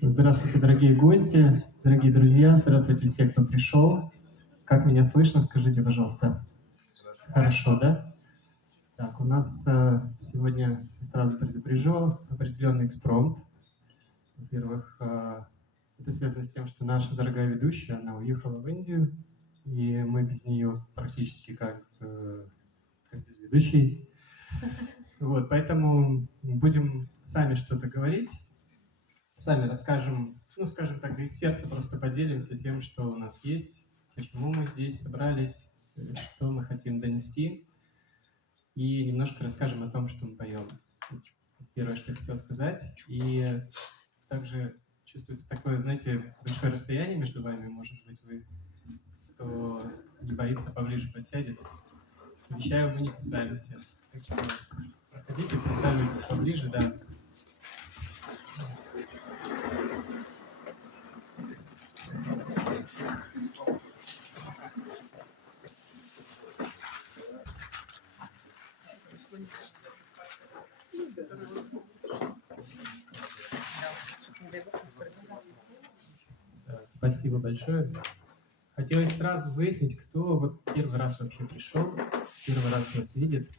Здравствуйте, дорогие гости, дорогие друзья, здравствуйте все, кто пришел. Как меня слышно, скажите, пожалуйста. Хорошо, да? Так, у нас сегодня, сразу предупрежу, определенный экспромт. Во-первых, это связано с тем, что наша дорогая ведущая, она уехала в Индию, и мы без нее практически как без ведущей. Вот, поэтому будем сами что-то говорить. Сами расскажем, ну, скажем так, из сердца просто поделимся тем, что у нас есть, почему мы здесь собрались, что мы хотим донести, и немножко расскажем о том, что мы поем. Первое, что я хотел сказать. И также чувствуется такое, знаете, большое расстояние между вами, может быть, вы, кто не боится, поближе подсядет. Обещаю, мы не кусаемся. Так что проходите, присаживайтесь поближе, да. Спасибо большое. Хотелось сразу выяснить, кто вот первый раз вообще пришел, первый раз нас видит.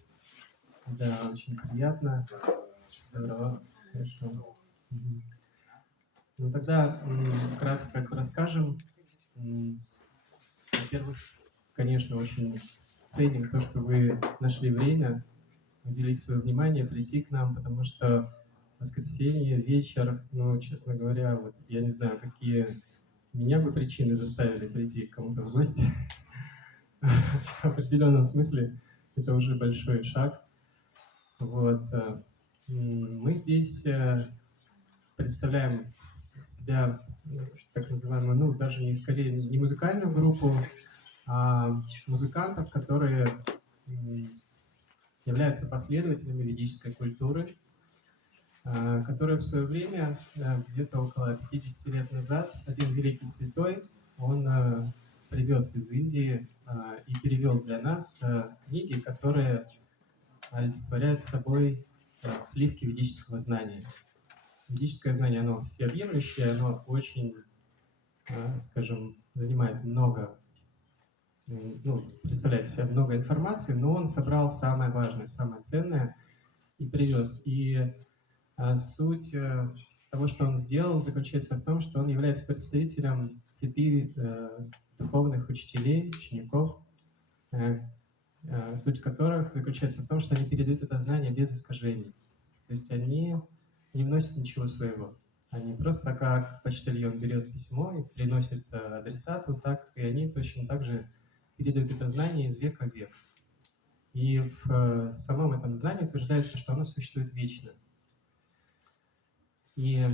Да, очень приятно. Здорово. Хорошо. Ну тогда вкратце как бы расскажем. Во-первых, конечно, очень ценим то, что вы нашли время уделить свое внимание, прийти к нам, потому что воскресенье, вечер, ну, честно говоря, вот я не знаю, какие меня бы причины заставили прийти к кому-то в гости. В определенном смысле это уже большой шаг. Вот. Мы здесь представляем себя, так называемую, ну, даже не скорее не музыкальную группу, а музыкантов, которые являются последователями ведической культуры, которые в свое время, где-то около 50 лет назад, один великий святой, он привез из Индии и перевел для нас книги, которые олицетворяют собой сливки ведического знания. Ведическое знание, оно всеобъемлющее, оно очень, скажем, занимает много, ну, представляет в себя много информации, но он собрал самое важное, самое ценное и привез. И суть того, что он сделал, заключается в том, что он является представителем цепи духовных учителей, учеников, суть которых заключается в том, что они передают это знание без искажений. То есть они не вносят ничего своего. Они просто как почтальон берет письмо и приносит адресату, так и они точно так же передают это знание из века в век. И в самом этом знании утверждается, что оно существует вечно. И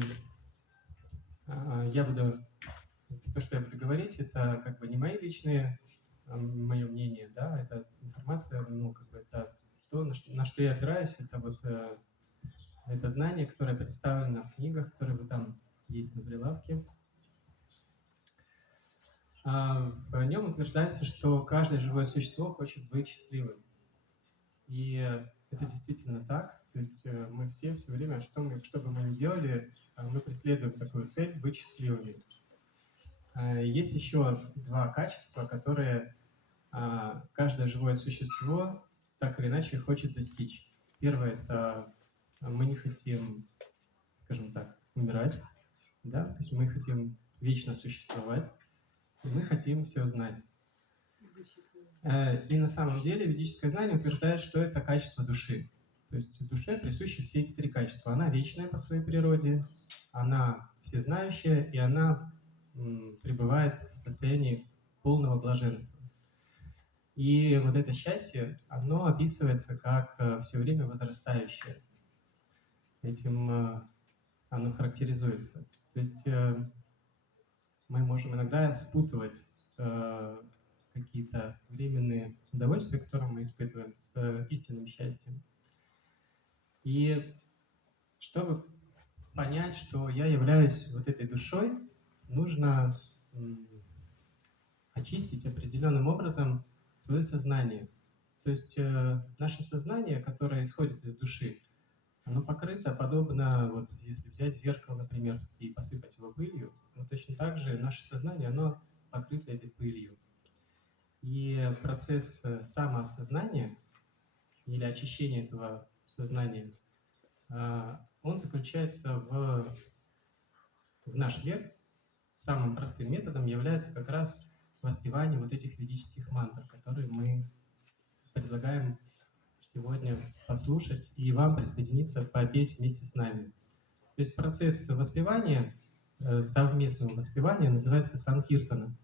то, что я буду говорить, это как бы не мои личные, мое мнение, да, это информация, ну, как бы это то, на что я опираюсь, это вот это знание, которое представлено в книгах, которые вот там есть на прилавке. В нем утверждается, что каждое живое существо хочет быть счастливым. И это действительно так. То есть мы все время, что бы мы ни делали, мы преследуем такую цель — быть счастливыми. Есть еще два качества, которые каждое живое существо так или иначе хочет достичь. Первое — это мы не хотим, скажем так, умирать, да? То есть мы хотим вечно существовать, и мы хотим все знать. И на самом деле ведическое знание утверждает, что это качество души. То есть душе присущи все эти три качества. Она вечная по своей природе, она всезнающая, и она пребывает в состоянии полного блаженства. И вот это счастье, оно описывается как все время возрастающее. Этим оно характеризуется. То есть мы можем иногда спутывать какие-то временные удовольствия, которые мы испытываем, с истинным счастьем. И чтобы понять, что я являюсь вот этой душой, нужно очистить определенным образом свое сознание. То есть наше сознание, которое исходит из души, оно покрыто, подобно, вот если взять зеркало, например, и посыпать его пылью, ну, точно так же наше сознание, оно покрыто этой пылью. И процесс самоосознания или очищения этого сознания, он заключается в наш век. Самым простым методом является как раз воспевание вот этих ведических мантр, которые мы предлагаем сегодня послушать и вам присоединиться, попеть вместе с нами. То есть процесс воспевания, совместного воспевания называется санкиртана.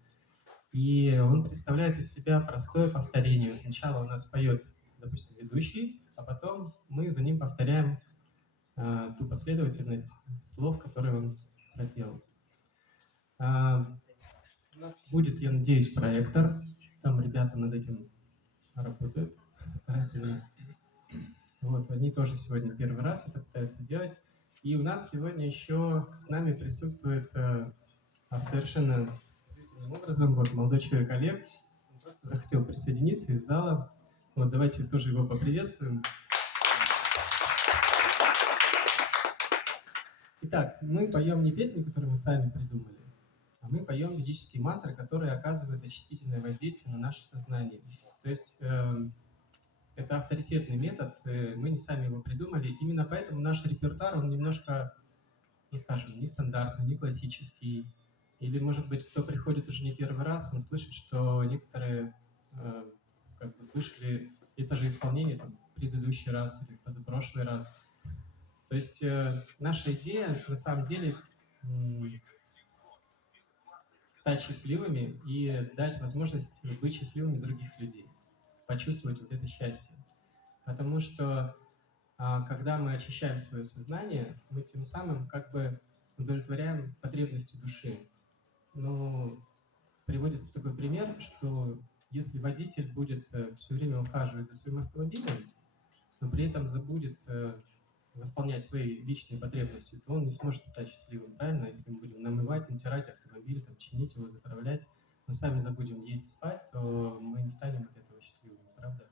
И он представляет из себя простое повторение. Сначала у нас поет, допустим, ведущий, а потом мы за ним повторяем ту последовательность слов, которые он пропел. У нас будет, я надеюсь, проектор. Там ребята над этим работают старательно. Вот, они тоже сегодня первый раз это пытаются делать. И у нас сегодня еще с нами присутствует совершенно удивительным образом вот молодой человек Олег. Он просто захотел присоединиться из зала. Вот давайте тоже его поприветствуем. Итак, мы поем не песни, которые мы сами придумали, а мы поем ведические мантры, которые оказывают очистительное воздействие на наше сознание. То есть это авторитетный метод, мы не сами его придумали. Именно поэтому наш репертуар, он немножко, ну скажем, нестандартный, не классический. Или, может быть, кто приходит уже не первый раз, он слышит, что некоторые как бы слышали это же исполнение там, в предыдущий раз или в позапрошлый раз. То есть наша идея, на самом деле, стать счастливыми и дать возможность быть счастливыми других людей, почувствовать вот это счастье. Потому что когда мы очищаем свое сознание, мы тем самым как бы удовлетворяем потребности души. Ну, приводится такой пример, что если водитель будет все время ухаживать за своим автомобилем, но при этом забудет восполнять свои личные потребности, то он не сможет стать счастливым, правильно? Если мы будем намывать, натирать автомобиль, там, чинить его, заправлять, но сами забудем есть, спать, то мы не станем от этого счастливыми, правда?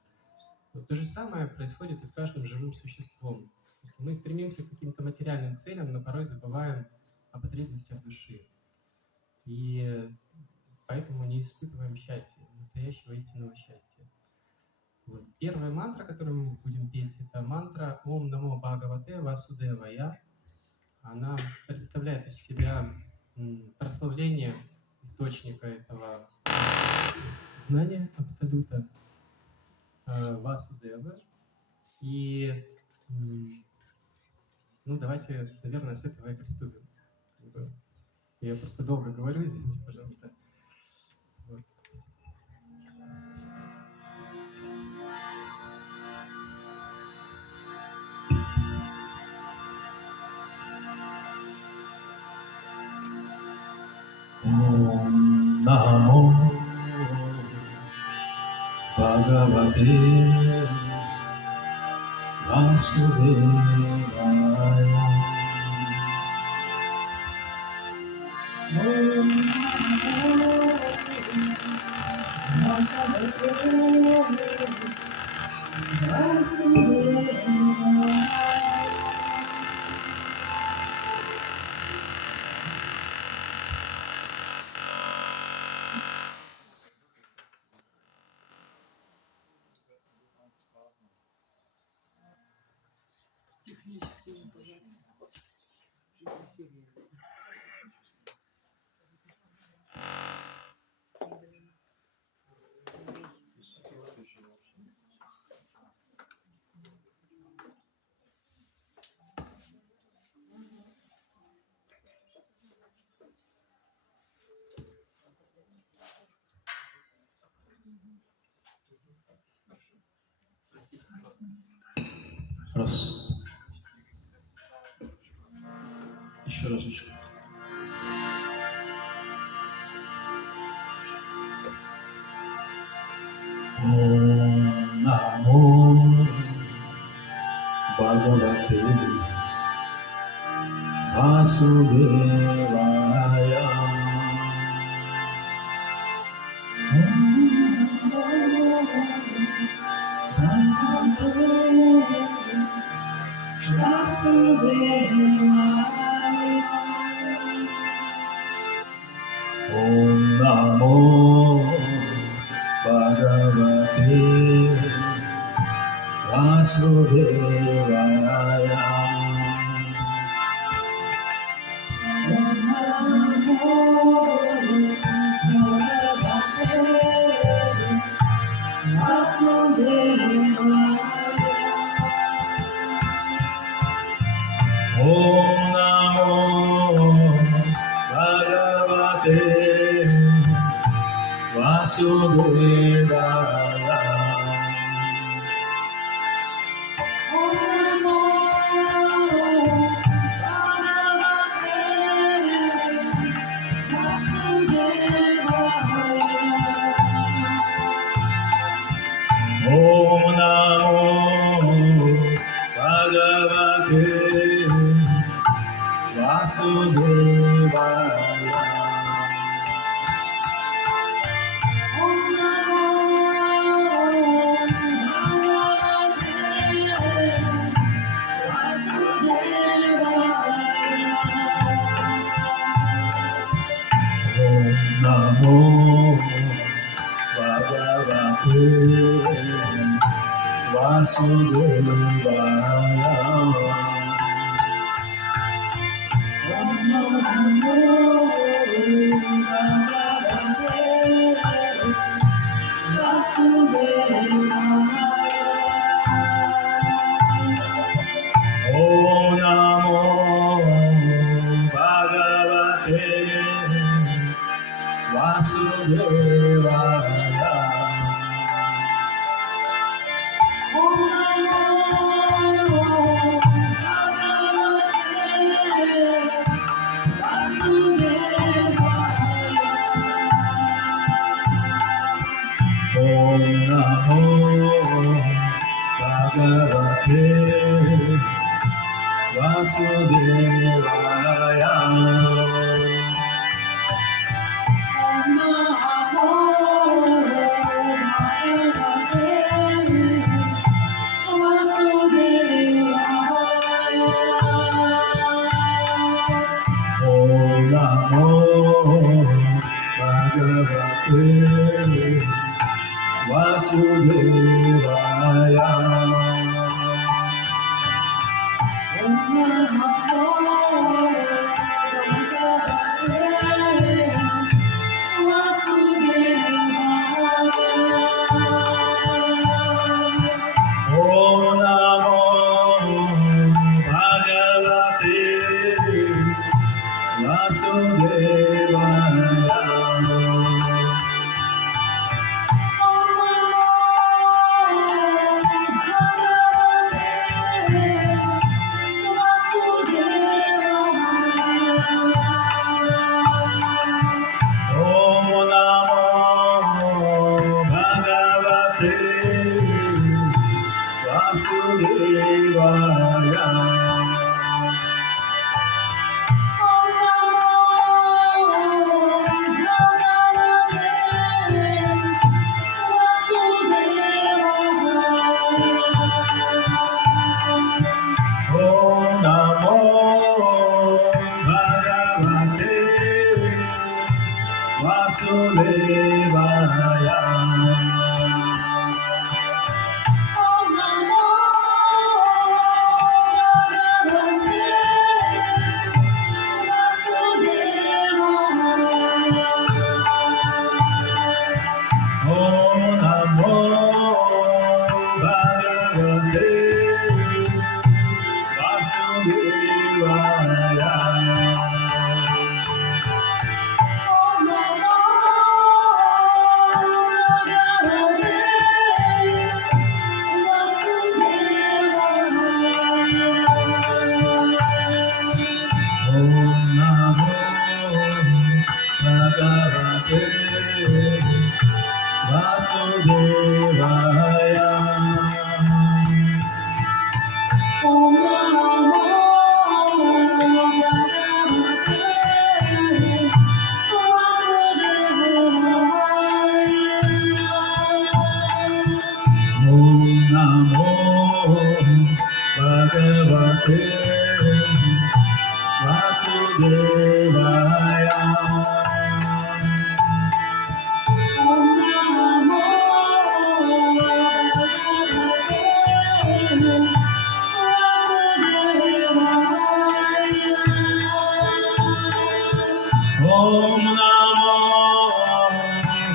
Вот то же самое происходит и с каждым живым существом. Мы стремимся к каким-то материальным целям, но порой забываем о потребностях души. И поэтому не испытываем счастья, настоящего истинного счастья. Вот. Первая мантра, которую мы будем петь, это мантра «Ом намо Бхагавате Васудевая». Она представляет из себя прославление источника этого знания Абсолюта Васудева. И ну, давайте, наверное, с этого и приступим. Я просто долго говорю, извините, пожалуйста. Вот. Om Namo Bhagavate Vasudevaya. Om Namo Bhagavate Vasudevaya. Раз. Еще разочек. Om Namo Bhagavate Vasudevaya. Om Namo Bhagavate Vasudevaya. Om Namo Bhagavate Vasudevaya. Om Namo Bhagavate Vasudevaya. Om Namo Bhagavate Vasudevaya. Om Namo Bhagavate Vasudevaya. Om Namo Bhagavate Vasudevaya. Om Namo Bhagavate Vasudevaya. Om Namo Bhagavate Vasudevaya. Om Namo Bhagavate Vasudevaya. Om Namo Bhagavate Vasudevaya. Om Namo Bhagavate Vasudevaya. Vasudevaya. Om Namo Bhagavate Vasudevaya. Om Namo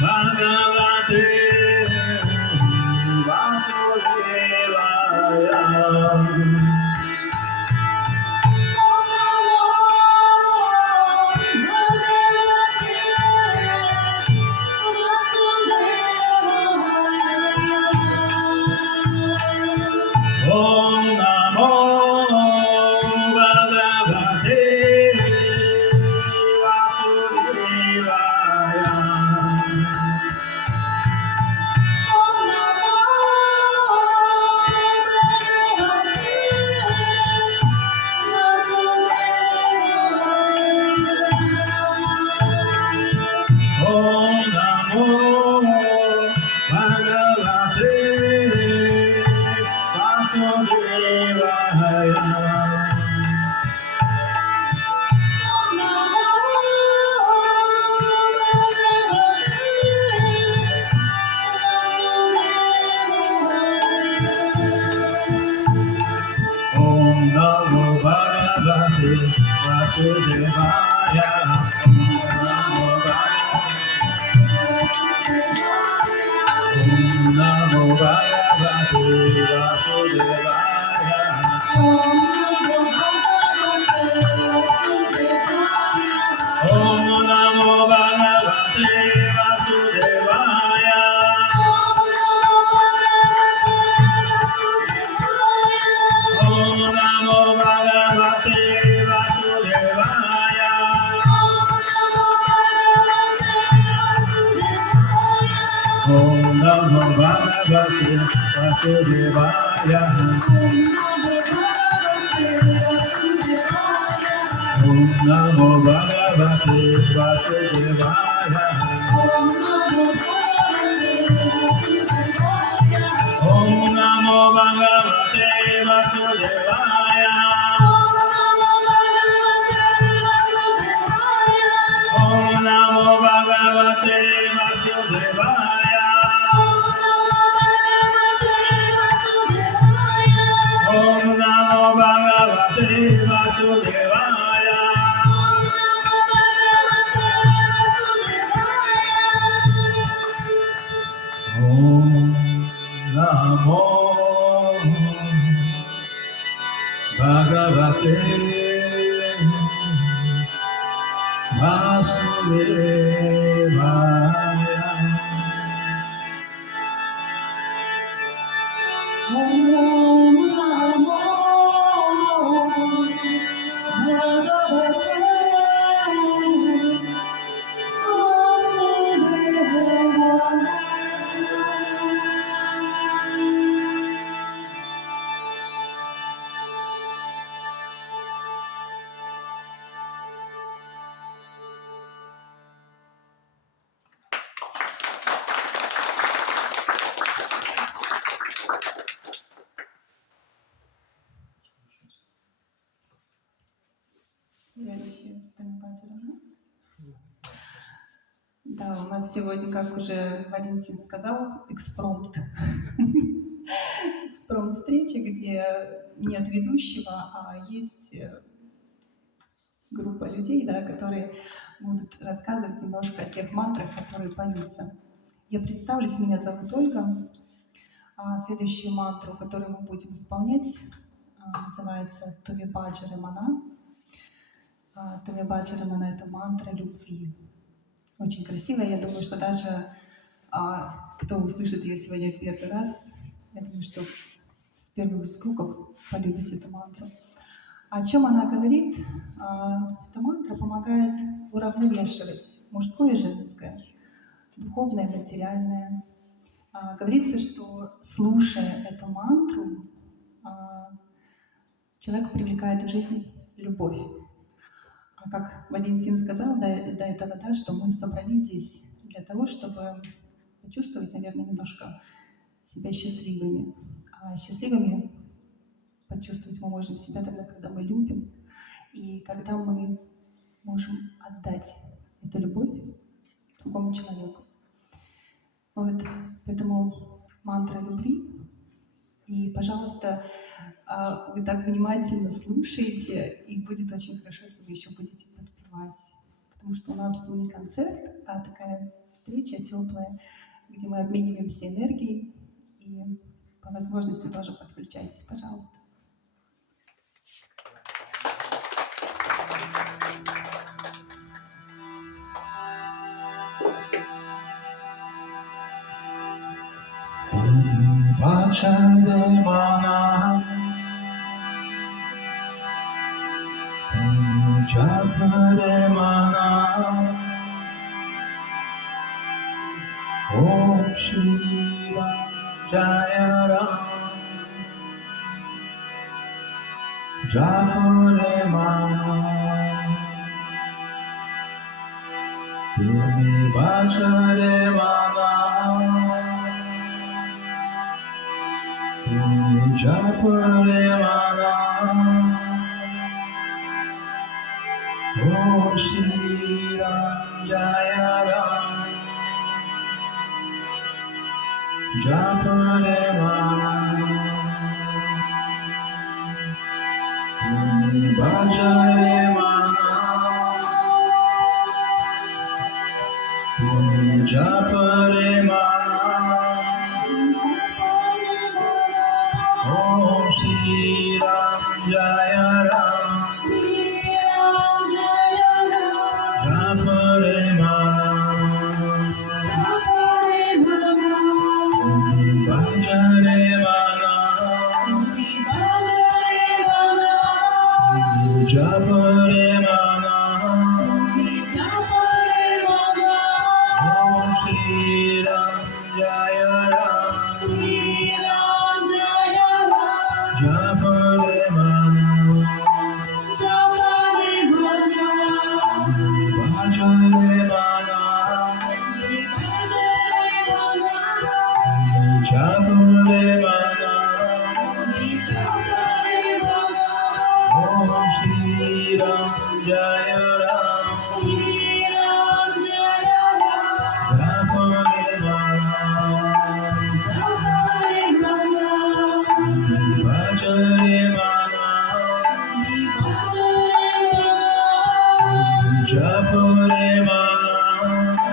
Bhagavate Vasudevaya. Om Namo Bhagavate Vasudevaya. Om Namo Bhagavate Vasudevaya. Om Namo Bhagavate Vasudevaya. Om Namo Bhagavate Vasudevaya. Om Namo Bhagavate Vasudevaya. Om Namo Bhagavate Vasudevaya. Om Namo Bhagavate Vasudevaya. Om Namo Bhagavate Vasudevaya. Om Namo Bhagavate Vasudevaya. Om Namo Bhagavate Vasudevaya. Om Namo Bhagavate Vasudevaya. Om Namo Bhagavate Vasudevaya. Om Namo Bhagavate Vasudevaya. Om Namo Bhagavate Vasudevaya. Om Namo Bhagavate Vasudevaya. Следующий Тамипачара. Да, у нас сегодня, как уже Валентин сказал, экспромт. Экспромт встречи, где нет ведущего, а есть группа людей, да, которые будут рассказывать немножко о тех мантрах, которые поются. Я представлюсь, меня зовут Ольга. Следующую мантру, которую мы будем исполнять, называется Тувибаджара Мана. Тувибаджара Мана — это мантра любви. Очень красивая. Я думаю, что даже кто услышит ее сегодня в первый раз, я думаю, что с первых звуков полюбит эту мантру. О чем она говорит? Эта мантра помогает уравновешивать мужское и женское, духовное и материальное. Говорится, что слушая эту мантру, человек привлекает в жизнь любовь. А как Валентин сказал до этого, да, что мы собрались здесь для того, чтобы почувствовать, наверное, немножко себя счастливыми. А счастливыми почувствовать мы можем себя тогда, когда мы любим, и когда мы можем отдать эту любовь другому человеку. Вот, поэтому мантра любви. И, пожалуйста, вы так внимательно слушаете, и будет очень хорошо, если вы еще будете подпевать. Потому что у нас не концерт, а такая встреча теплая, где мы обмениваемся энергией. И по возможности тоже подключайтесь, пожалуйста. Tuvibhaджара Mana, Tuvijapare Mana, Om Shri Ram Jaya Ram, Japare Mana, Tuvibhaджara Mana, Tuvijapare Mana, Om Shri Ram Jaya Ram, Japare Mana, Tuvibhaджara Mana, Tuvijapare Mana, Om Shri Ram Jaya Ram, Japare Mana, Tuvibhaджara Mana, Tuvijapare Mana, Om Shri Ram Jaya Ram, Japare Mana, Tuvibhaджara Mana, Tuvijapare Mana, Om Shri Ram Jaya Ram, Japare Mana, Tuvibhaджara Mana, Tuvijapare Mana, Om Shri Ram Jaya Ram, Japare Mana, Tuvibhaджara Mana,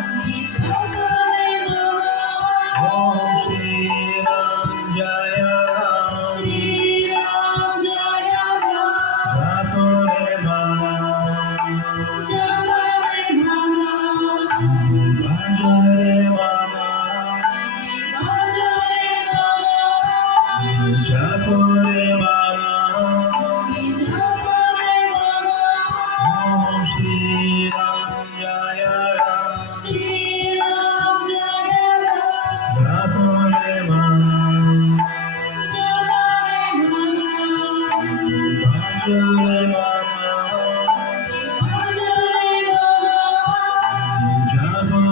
Tuvijapare Mana, Om Shri Ram Jaya Ram, Japare Mana, Tuvibhaджara Mana,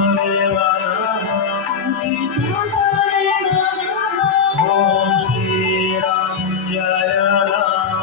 Tuvijapare Mana, Om Shri Ram Jaya Ram,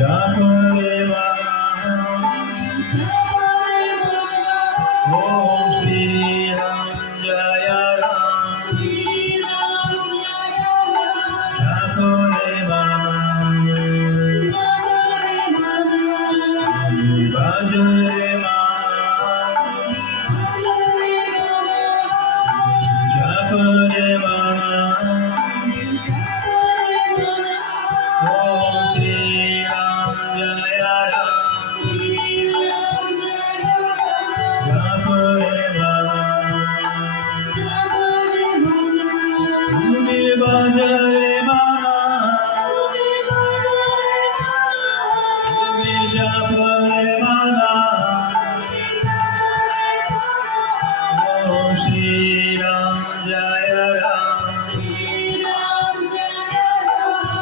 Japare Om Shri Ram Jaya Ram Japare Bhajare Japare Om Shri Ram Jaya Ram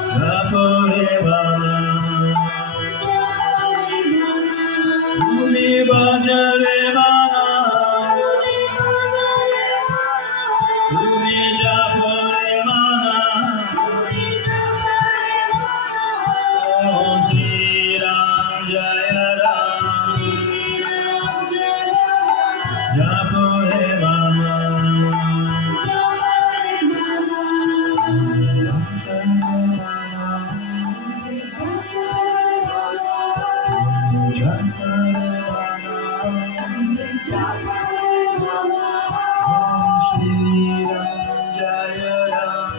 Japare Tumi Bhajare Tumi Japare Om Shri Ram Jaya Ram Japare Tumi Bhajare Tumi Japare Om Shri Ram Jaya Ram Japare Om Shri Ram Jaya Ram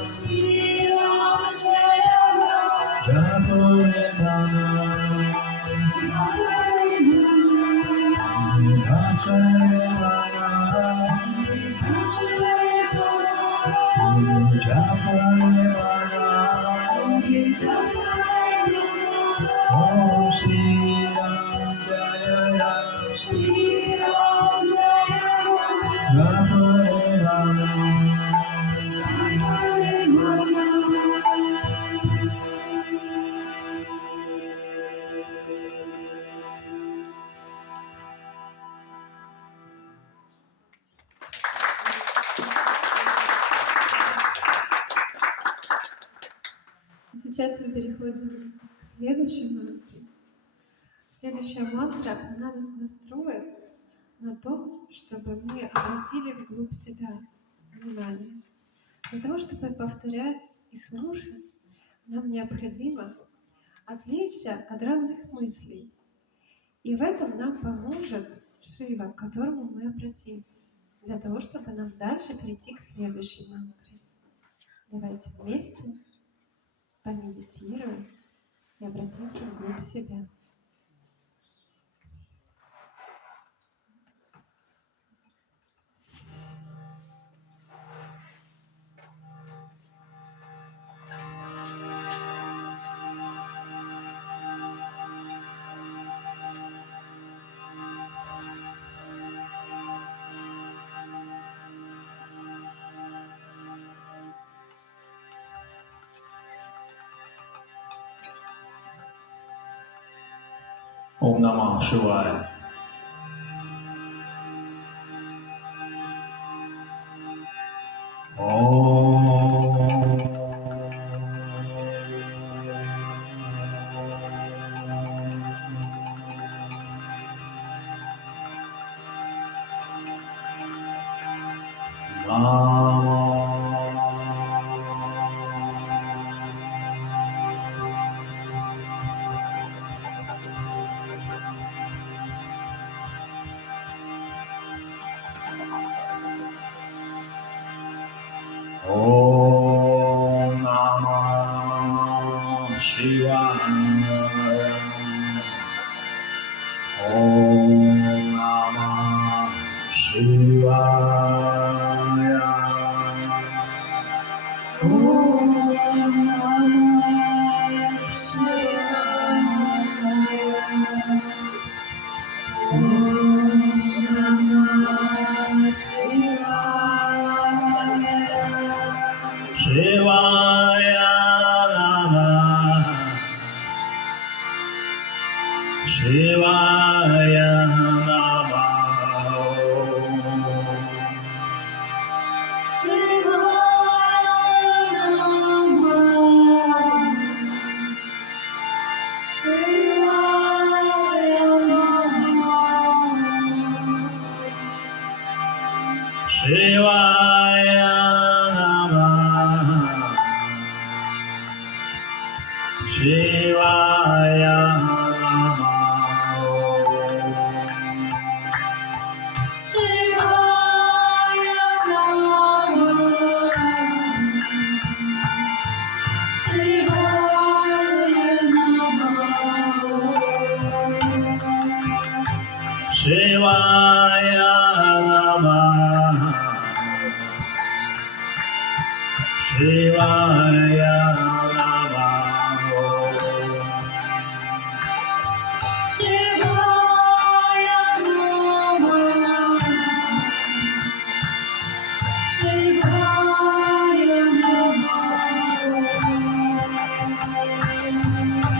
Japare Om Shri Ram Jaya Ram Сейчас мы переходим к следующей мантре. Следующая мантра, она нас настроит на то, чтобы мы обратили вглубь себя внимание. Для того, чтобы повторять и слушать, нам необходимо отвлечься от разных мыслей. И в этом нам поможет Шива, к которому мы обратимся, для того, чтобы нам дальше перейти к следующей мантре. Давайте вместе помедитируем и обратимся вглубь себя. Om Namah Shivaya. Om Namah Shivaya. Om Namah Shivaya. Om Namah Shivaya. Shivaya Namah Shivaya Namah Shivaya Shivaya Namah Shivaya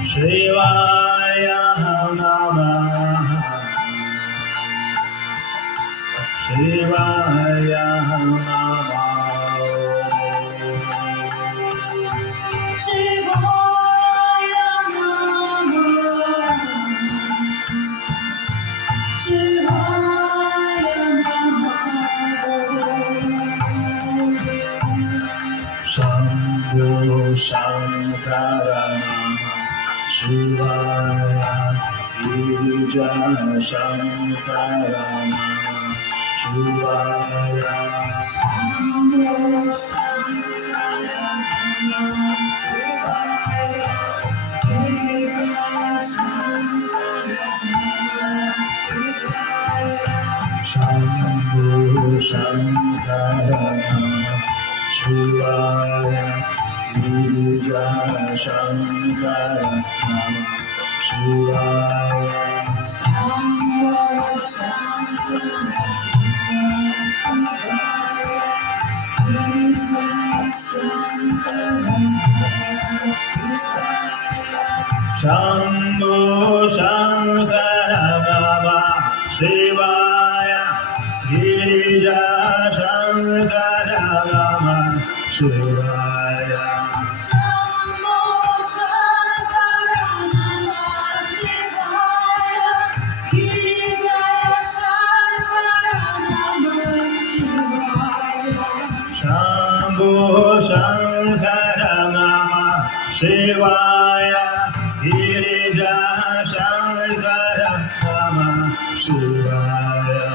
Shivaya Namah Shivaya Shambhu Shankara Shivaya Girija Shankara Shivaya Shambhu Shankara Shivaya Girija Shankara Shambhu Shankara Shivaya Girija Shankara Shivaya Shambhu Shankara Girija Shankara Shambhu Shankara Shivaya Girija Shankara Shivaya Shambhu Shankara Namah Shivaya Girija Shankara Namah Shivaya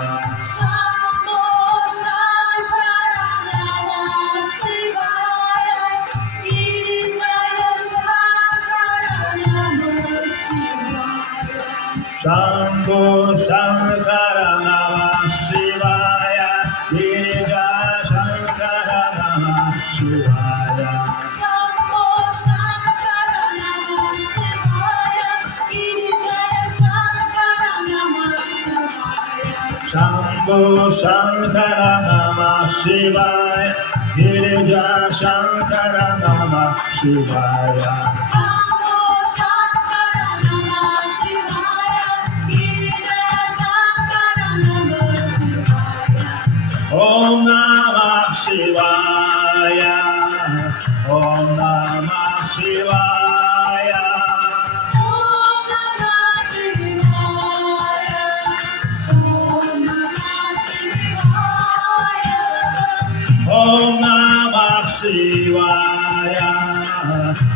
Shambhu Shankara Namah Shivaya Girija Shankara Namah Shivaya Shambhu Shankara Namah Shivaya Girija Shankara Namah Shivaya Om Namah Shivaya Om Namah Shivaya Om Namah Shivaya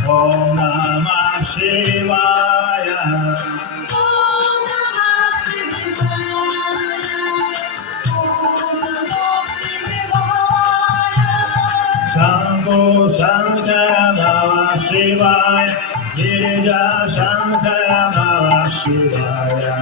Om Namah Shivaya Shambhu Shankara Namah Shivaya Girija Shankara Namah Shivaya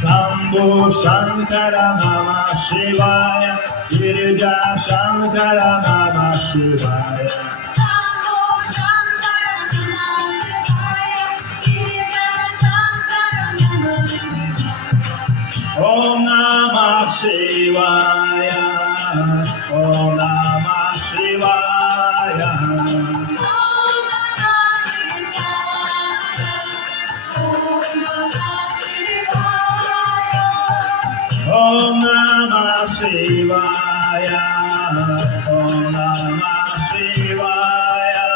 Shambhu Shankara Namah Shivaya Girija Shankara Namah Shivaya Om Namah Shivaya Om Namah Shivaya Om Namah Shivaya Om Namah Shivaya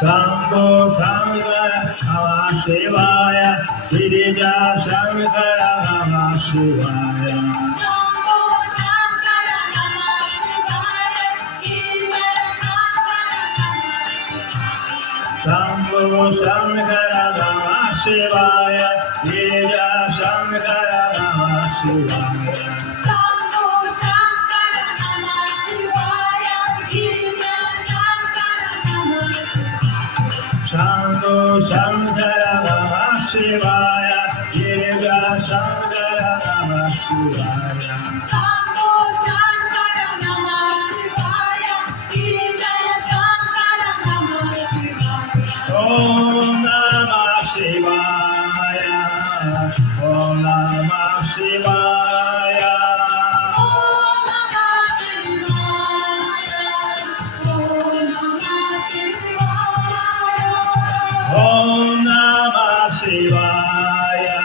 Shambhu Shambho Shankara Namah Shivaya Girija Shankara Namah Shivaya Shambho Shankara Namah Shivaya Girija Shankara Namah Shivaya Shambho Shankara Namah Shivaya Girija Shankara Namah Shivaya Om Namah Shivaya Om Namah Shivaya Om Namah Shivaya Om Namah Shivaya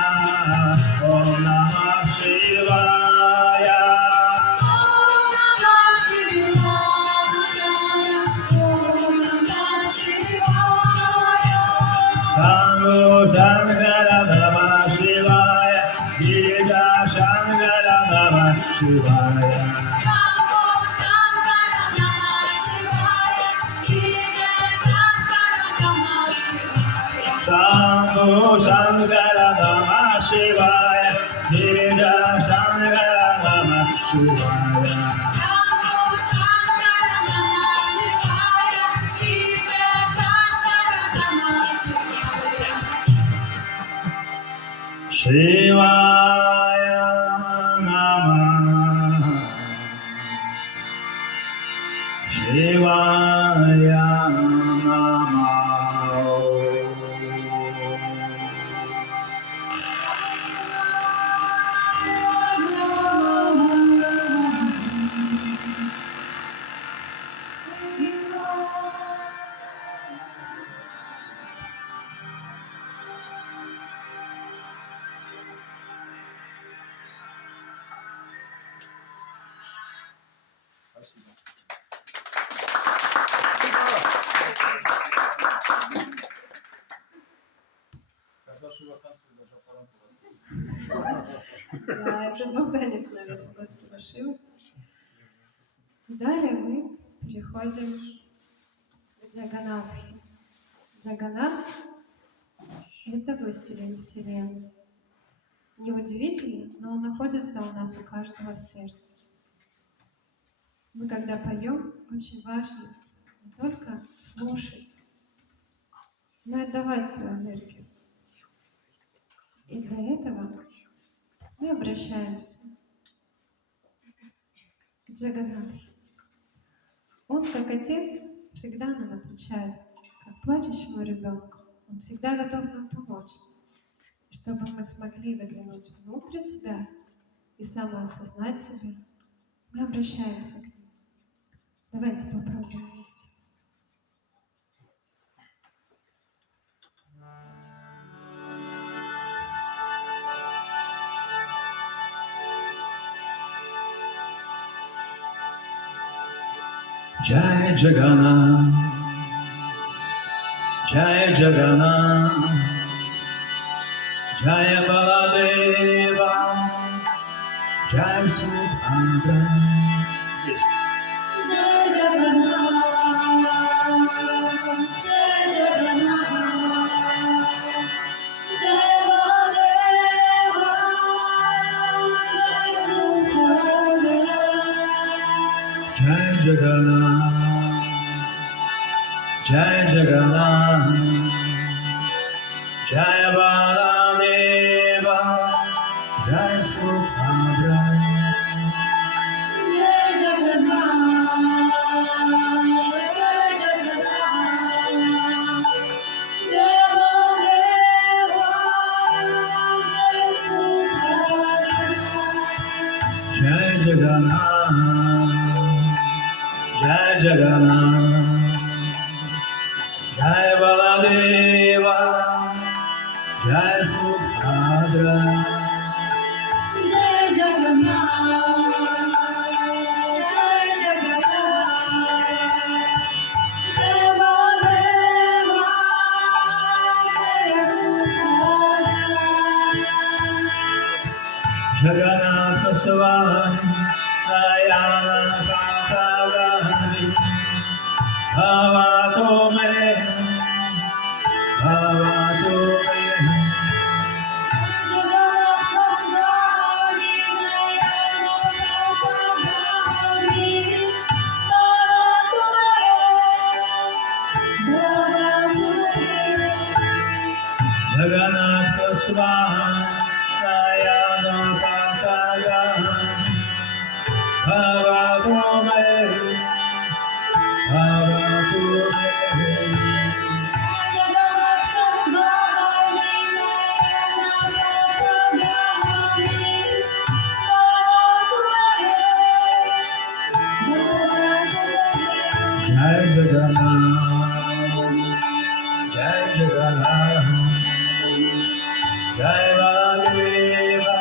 Shambho Shankara Namah Shivaya Girija Shankara Namah Shivaya Shambho Shankara Namah Shivaya Girija Shankara Namah Shivaya Shivaya Namah Shivaya Namah Да, это Богданец, наверное, нас прошил. Далее мы переходим к Джаганатхе. Джаганат – это властелин Вселенной. Неудивительно, но он находится у нас у каждого в сердце. Мы, когда поем, очень важно не только слушать, но и отдавать свою энергию. И для этого мы обращаемся к Джаганатхе. Он, как отец, всегда нам отвечает, как плачущему ребенку. Он всегда готов нам помочь, чтобы мы смогли заглянуть внутрь себя и самоосознать себя. Мы обращаемся к нему. Давайте попробуем вместе. Jai Jagannath, Jai Jagannath, Jai Baladeva, Jai Subhadra. Jai Jagannath, Jai Jagannath, Jai Baladeva, Jai Subhadra. Jai Jagannath, Jai Jagannath, Jai Baladeva, Jai Subhadra. Jai Jagannath, Jai Jagannath, Jai Baladeva, Jai Subhadra. Jai Jagannath, Jai Jagannath, Jai Baladeva, Jai Subhadra. Jai Jagannath, Jai Jagannath, Jai Baladeva, Jagannath Swami Nayana Patagani Bhavato me Bhavato me Jagannath Swami Nayana Patagani Bhavato me Bhavato me Jai Jagannath, Jai Jagannath, Jai Baladeva,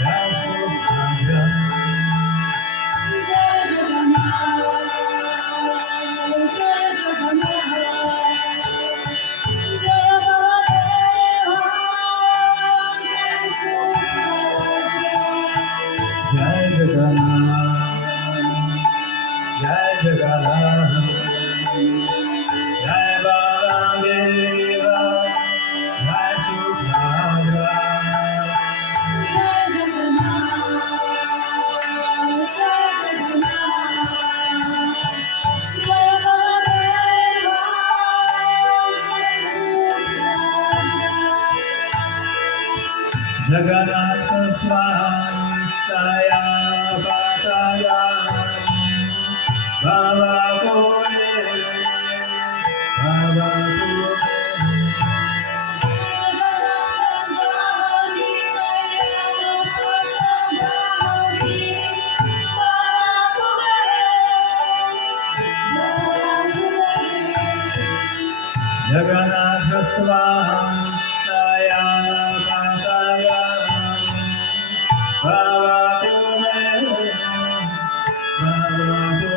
Jai Subhadra, Jai Jagannath, Jai Jagannath, Jai Baladeva, Jai Subhadra, Jagannath Swami Daya Pataya Bhavato me Bhavato Jagannath Swami Daya Pataya Bhavato me Bhavato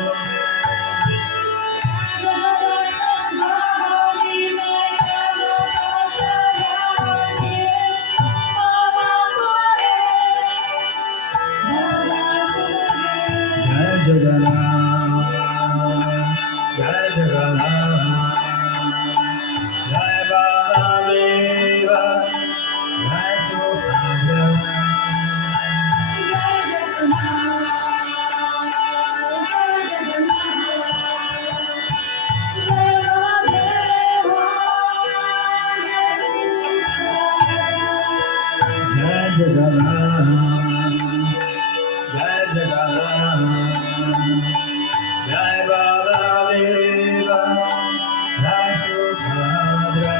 Jai Jagannath, Jai Jagannath, Jai Baladeva, Jai Subhadra, Jai Jagannath, Jai Jagannath, Jai Baladeva, Jai Subhadra,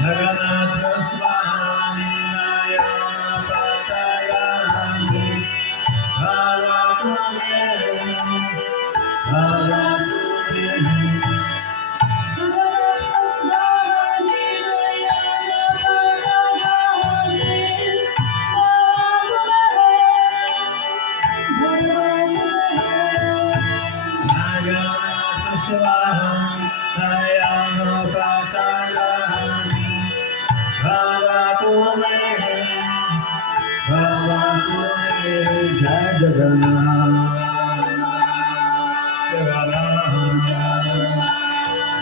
Jagannath Swami Nayana Patayani Bhavato me Bhavato me Jagannath Swami Nayana Patayani Bhavato me Bhavato me Jai Jagannath, Jagannath,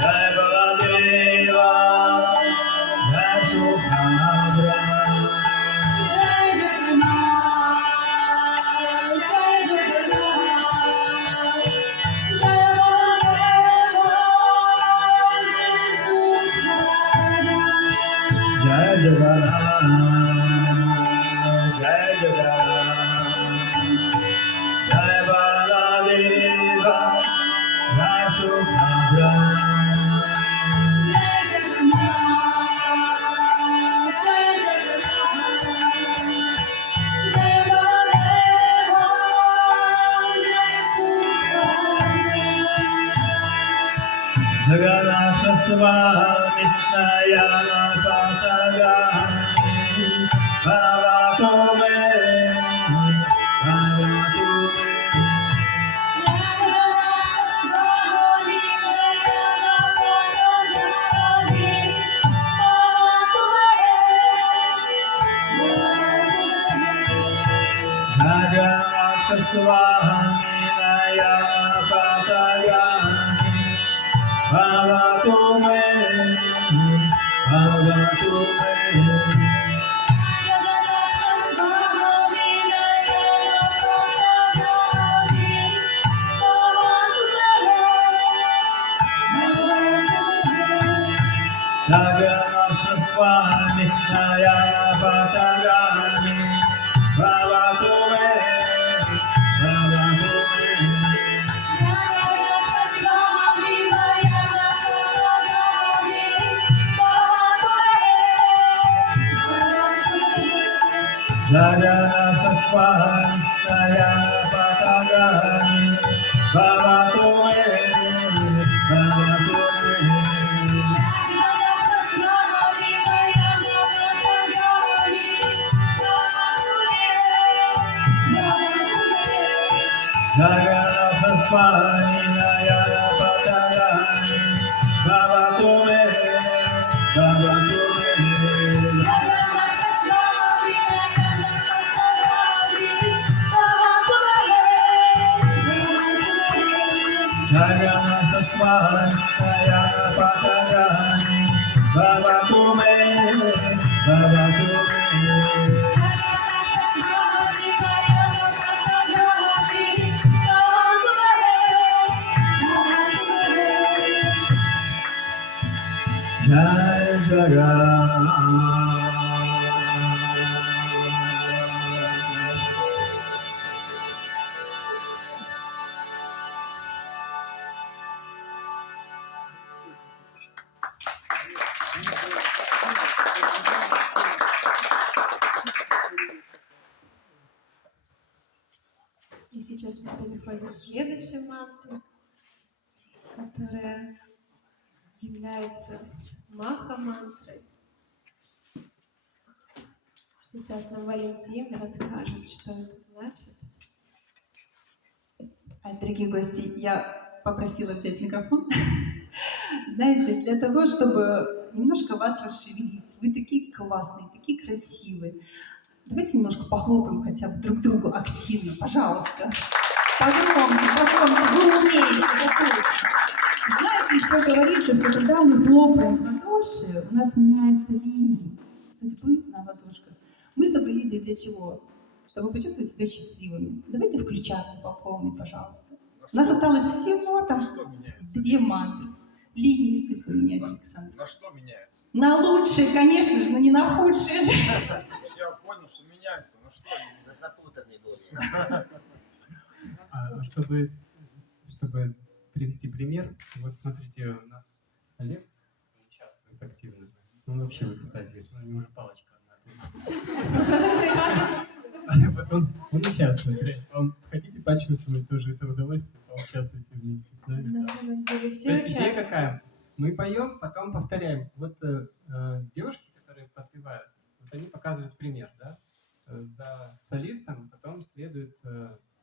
Jai Baladeva, Jai Subhadra, Jai Jagannath, Jai Jagannath, Jai Swami Nayana Patagani Bhavatu me Bhavatu me Jagannatha Swami Nayana Patagani Bhavatu me Bhavatu me Jagannatha Swami Nayana Patagani Bhavatu me Bhavatu me Jagannatha Swami Nayana Patagani Bhavatu me Bhavatu me Jagannatha Swami Nayana Patagani Bhavatu me Bhavatu me Jagannatha Swami Nayana Patagani Bhavatu me Bhavatu me Jai Jagannath. И сейчас мы переходим к следующей мантре, которая является Маха-мантрой. Сейчас нам Валентин расскажет, что это значит. Дорогие гости, я попросила взять микрофон. Знаете, для того, чтобы немножко вас расшевелить. Вы такие классные, такие красивые. Давайте немножко похлопаем хотя бы друг другу активно, пожалуйста. Погромче, погромче, вы умеете, это точно. Знаете, еще говорится, что когда мы хлопаем в ладоши, у нас меняется линия судьбы на ладошках. Мы собрались здесь для чего? Чтобы почувствовать себя счастливыми. Давайте включаться по полной, пожалуйста. У нас осталось всего там Что меняется? 2 мантры. Линии судьбы меняются, Александр. На что меняется? На лучшие, конечно же, но не на худшие. Я понял, что меняется. На что они На запутанный более. Чтобы привести пример, вот смотрите, у нас Олег участвует активно. Он вообще в экстазе, у него уже палочка одна. Вот он участвует. Хотите почувствовать тоже это удовольствие, поучаствуйте вместе с нами. На самом деле То все есть идея участвуют. какая? Мы поем, потом повторяем. Вот девушки, которые подпевают, вот они показывают пример, да? За солистом потом следует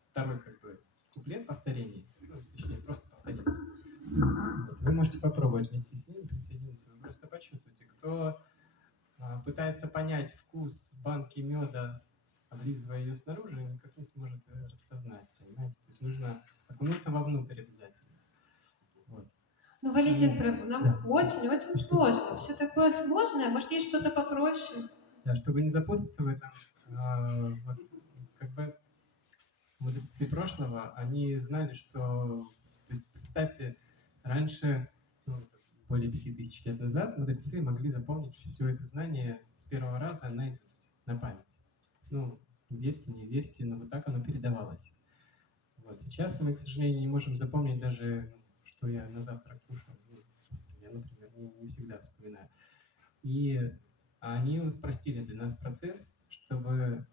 второй как бы куплет повторений, ну, точнее просто повторение. Вот. Вы можете попробовать вместе с ними присоединиться. Вы просто почувствуйте, кто пытается понять вкус банки меда, облизывая ее снаружи, никак не сможет распознать, понимаете? То есть нужно окунуться вовнутрь обязательно. Вот. Ну, Валентин, нам Да. очень-очень сложно. Все такое сложное. Может, есть что-то попроще? Да, чтобы не запутаться в этом, вот, как бы мудрецы прошлого, они знали, что, то есть, представьте, раньше, ну, более 5000 лет назад, мудрецы могли запомнить все это знание с первого раза наизусть, на память. Ну, верьте, не верьте, но вот так оно передавалось. Вот. Сейчас мы, к сожалению, не можем запомнить даже, что я на завтрак кушал. Ну, я, например, не всегда вспоминаю. И они упростили для нас процесс, чтобы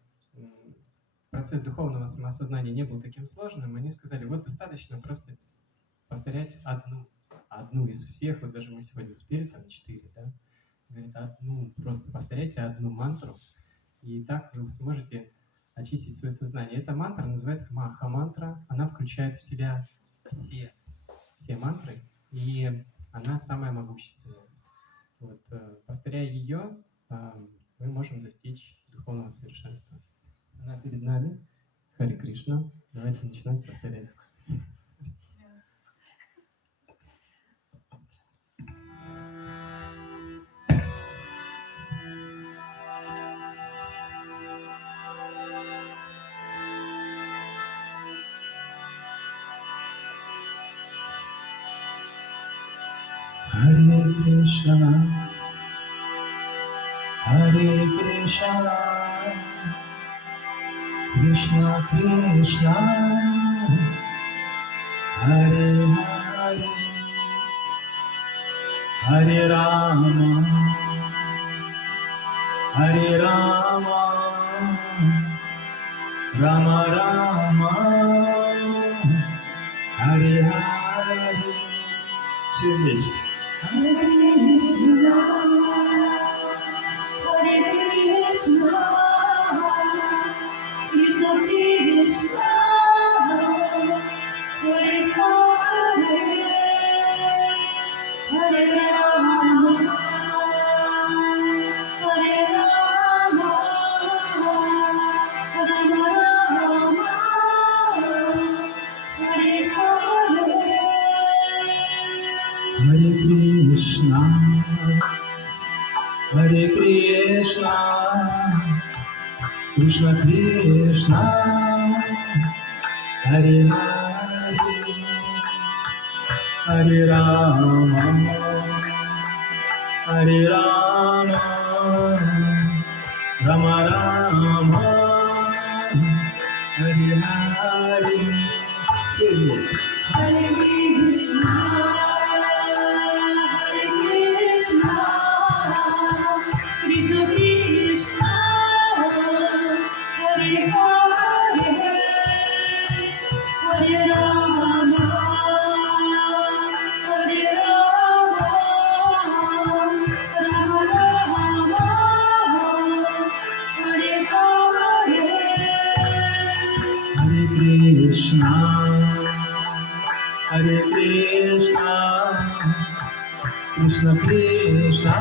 процесс духовного самоосознания не был таким сложным. Они сказали, вот достаточно просто повторять одну из всех, вот даже мы сегодня спели там 4, да, говорит, одну, просто повторяйте одну мантру, и так вы сможете очистить свое сознание. Эта мантра называется Маха-мантра, она включает в себя все мантры, и она самая могущественная. Вот, повторяя ее, мы можем достичь духовного совершенства. Она перед нами. Харе Кришна. Давайте начинать повторять. Hare Krishna, Hare Krishna, Krishna Krishna, Hare Hare, Hare Rama, Hare Rama, Rama Rama, Hare Hare. Все вместе. Hare Krishna, Hare Krishna, Krishna Krishna, Hare Hare, Hare Rama, Hare Rama, Rama Rama, Hare Hare. Hare Krishna, Hare Krishna, Krishna Krishna, Hare Hare, Hare Rama, Hare Rama, Rama Rama, Hare Hare. Все вместе. Hare Krishna, Hare Krishna, Krishna Krishna, Hare Hare, Hare Rama, Hare Rama, Rama Rama, Hare Hare. Hare Krishna, Hare Krishna, Krishna Krishna,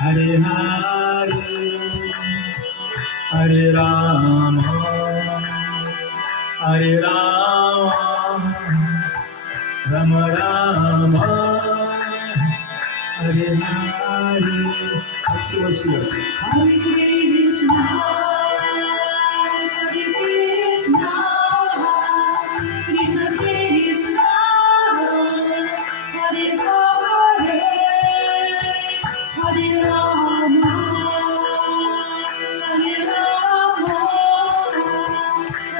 Hare Hare, Hare Rama, Hare Rama, Rama Rama, Hare Hare. От всего сердца. Hare Krishna, Hare Krishna, Krishna Krishna, Hare Hare, Hare Rama, Hare Rama,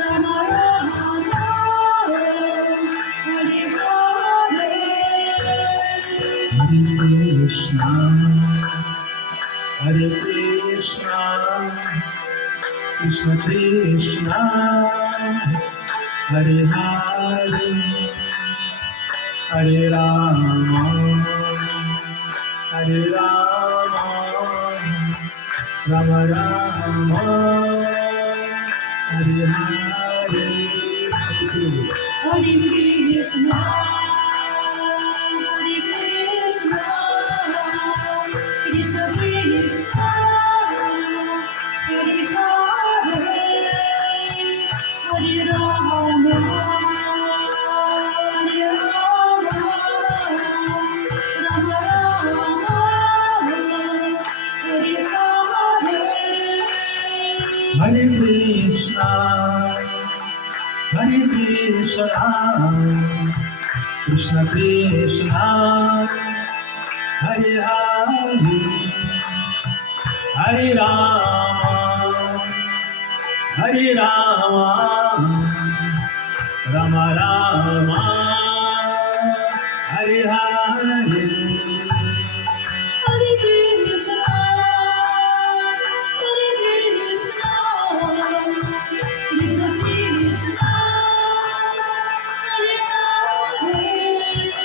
Rama Rama, Hare Hare. Hare Krishna, Hare Krishna, Krishna Krishna, Hare Hare, Hare Rama, Hare Rama, Rama Rama, Hare Hare. Hare Krishna, Hare Krishna, Krishna Krishna, Hare Hare, Hare Rama, Hare Rama, Rama Rama, Hare Hare. Hare Krishna, Hare Krishna, Krishna Krishna, Hare Hare, Hare Rama, Hare Rama, Rama Rama, Hare Hare. Hare Krishna, Hare Krishna, Krishna Krishna, Hare Hare,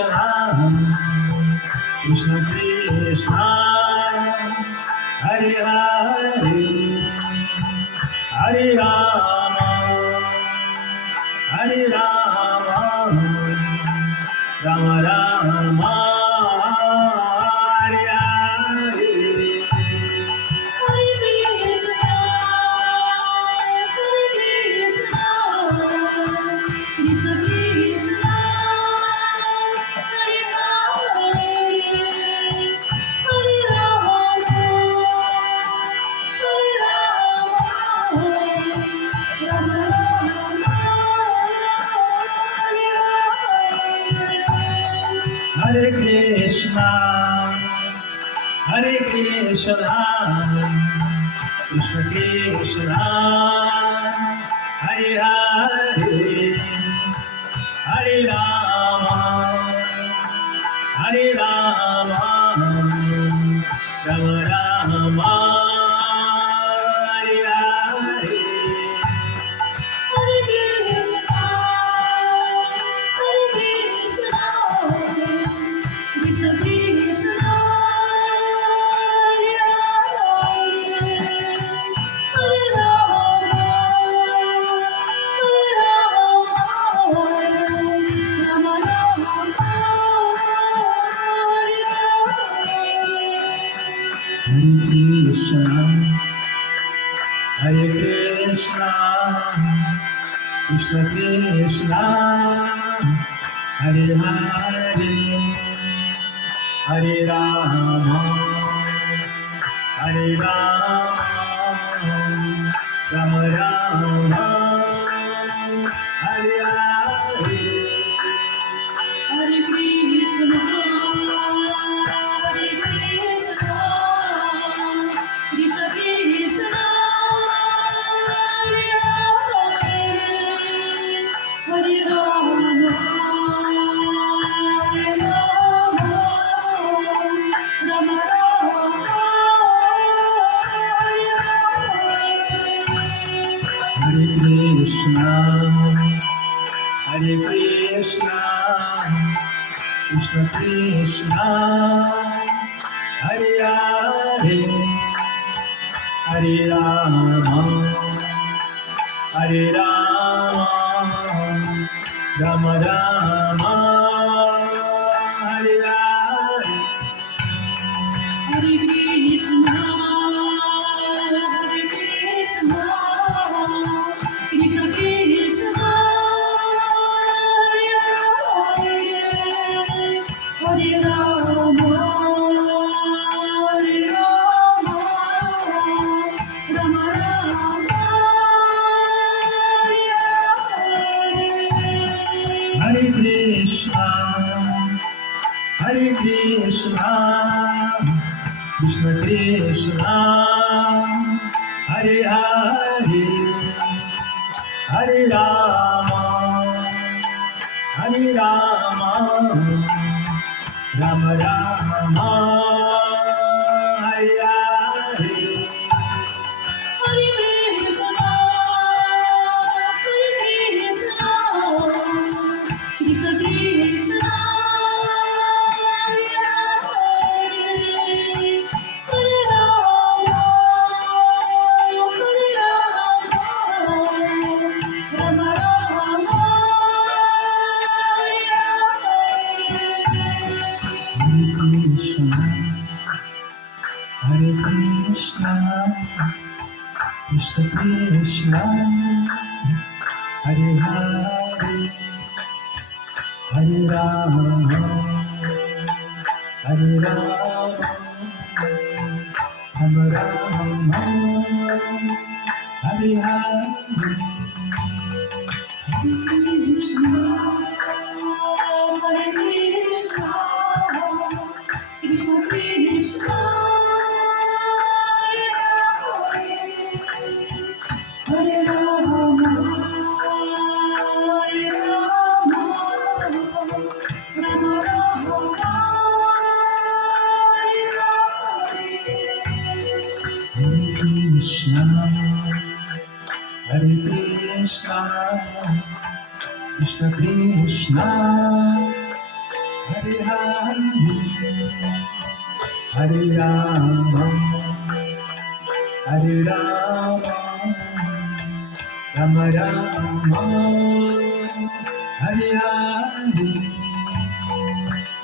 Krishna, Krishna Krishna, Hare Hare, Hare Rama, Hare Rama, Rama Rama, Hare Hare. Hare Krishna, Hare Krishna, Krishna Krishna, Hare Hare, Hare Rama, Hare Rama, Rama Rama, Hare Hare. Hare Krishna, Krishna Krishna, Hare Hare, Hare Rama, Hare Rama, Rama Rama, Hare Hare. Hare Krishna, Hare Krishna, Krishna Krishna, Hare Hare, Hare Rama, Hare Rama, Rama Rama, Hare Hare. Hare Krishna, Hare Krishna, Krishna Krishna, Hare Hare, Hare Rama, Hare Rama, Rama Rama, Hare Hare. Hare Krishna, Hare Krishna, Krishna Krishna, Hare Hare, Hare Rama, Hare Rama, Rama Rama, Hare Hare. Hare Krishna, Hare Krishna, Krishna Krishna, Hare Hare, Hare Rama, Hare Rama, Rama Rama, Hare Hare. Hare Krishna, Hare Krishna, Krishna Krishna, Hare Hare, Hare Rama, Hare Rama, Rama Rama, Hare Hare Krishna, Krishna Krishna, Hare Hare, Hare Rama, Hare Rama, Rama Rama, Hare Hare. Krishna, Hare Krishna, Krishna Krishna, Hare Hare, Hare Rama, Hare Rama, Rama Rama, Hare Hare. Hare Krishna, Hare Krishna, Krishna Krishna, Hare Hare Rama, Hare Rama, Rama Rama, Hare Hare.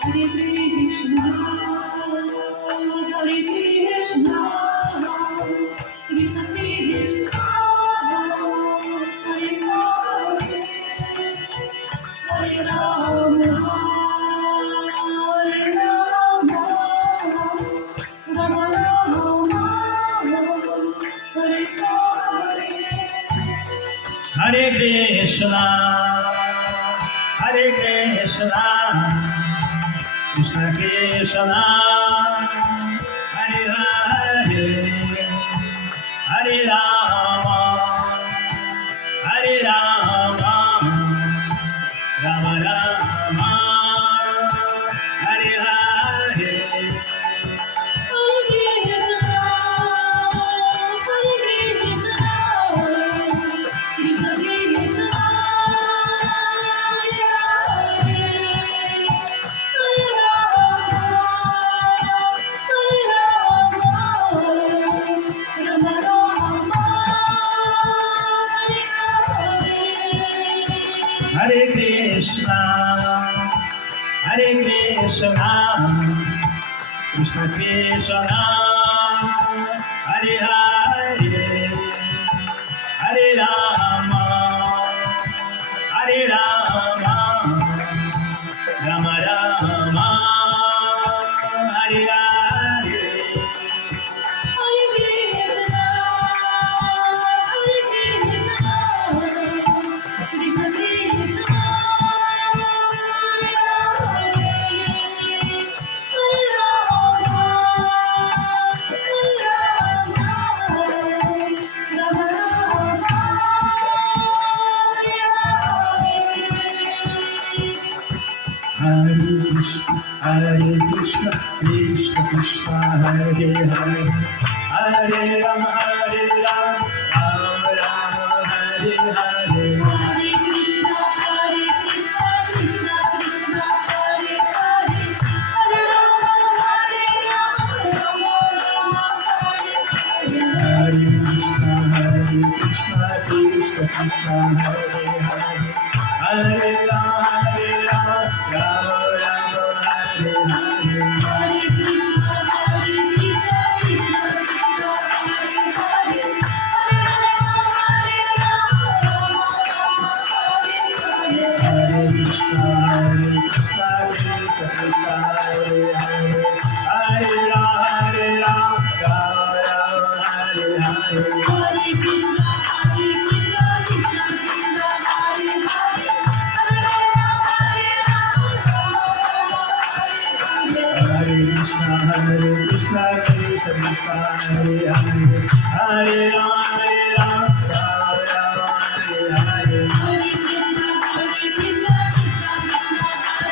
Hare Krishna, Hare Krishna, Krishna Krishna, Hare Hare, Hare Rama, Hare Rama, Rama Rama, Hare Hare. Hare Krishna, Hare Krishna, Krishna Krishna, Hare Hare, Hare Rama, Hare Rama, Rama Rama, Hare Hare. Hare Krishna, Hare Krishna, Krishna Krishna, Hare Hare, Hare Rama, Hare Rama, Rama Rama, Hare Hare. Hare Krishna, Krishna Krishna, Hare Hare, Hare Rama, Rama Rama, Hare Hare. Hare Krishna, Krishna Krishna, Hare Hare, Hare Rama, Rama Rama, Hare Hare. Hare Krishna, Krishna Krishna, Hare Hare, Hare Rama, Rama Rama, Hare Hare. Hare Krishna, Krishna Krishna, Hare Hare, Hare Rama, Rama Rama, Hare Hare. Hare Krishna, Krishna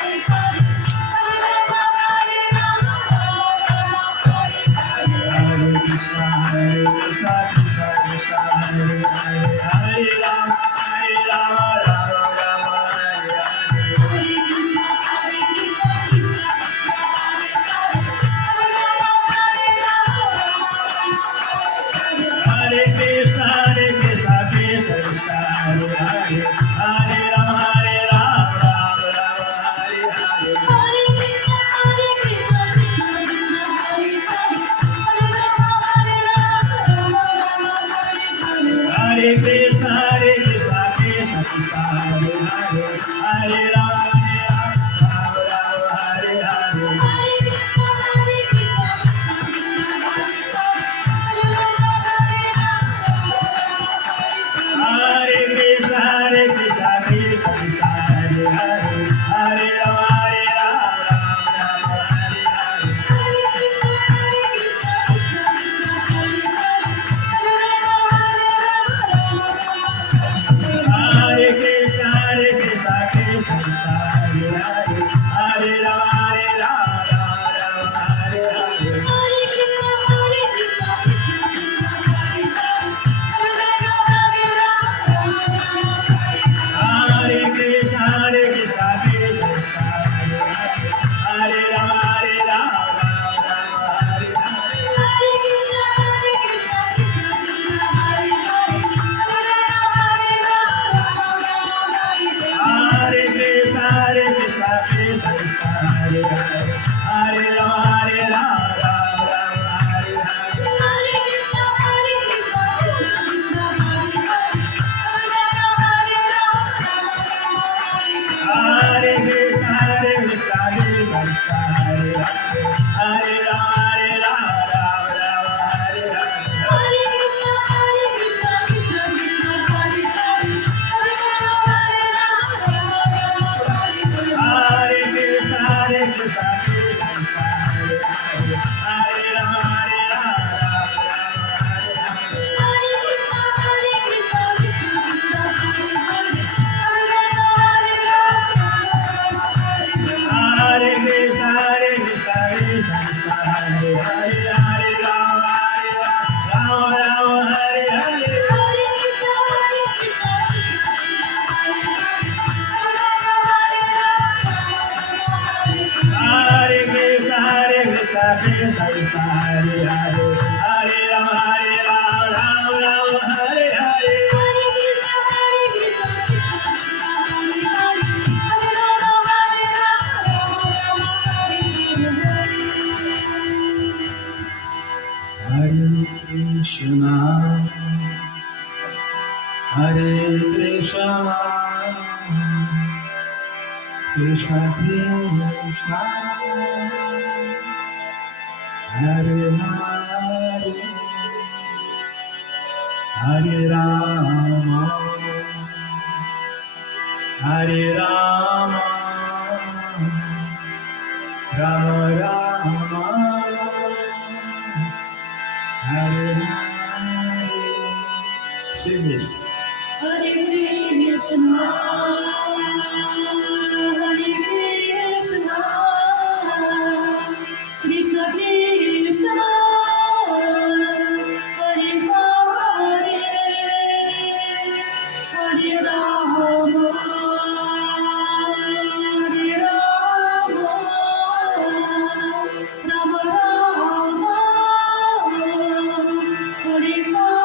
Krishna, Hare Hare, Hare Rama, Rama Rama, Hare Hare. Hare Krishna, Krishna Krishna, Hare Krishna, Krishna Krishna, Hare Hare, Hare Rama, Hare Rama, Rama Rama, Hare Hare. Sing this. Hare Krishna, Hare Krishna, Krishna Krishna, Hare Hare, Hare Rama, Hare Rama, Rama Rama, Hare Hare.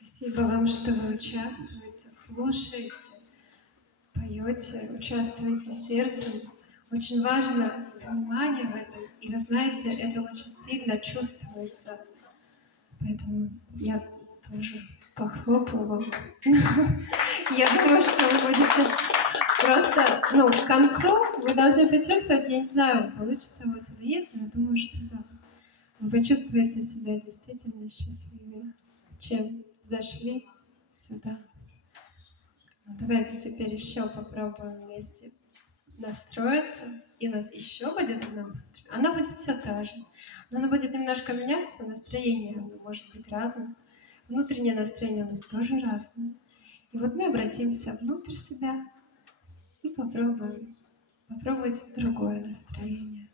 Спасибо вам, что вы участвуете, слушаете, поете, участвуете сердцем. Очень важно внимание в этом, и вы знаете, это очень сильно чувствуется. Поэтому я тоже похлопаю вам. Я думаю, что вы будете просто, к концу вы должны почувствовать, я не знаю, получится у вас или нет, но я думаю, что да. Вы почувствуете себя действительно счастливее, чем зашли сюда. Давайте теперь еще попробуем вместе настроиться. И у нас еще будет одна мантра. Она будет все та же. Но она будет немножко меняться, настроение оно может быть разным. Внутреннее настроение у нас тоже разное. И вот мы обратимся внутрь себя и попробуем попробовать другое настроение.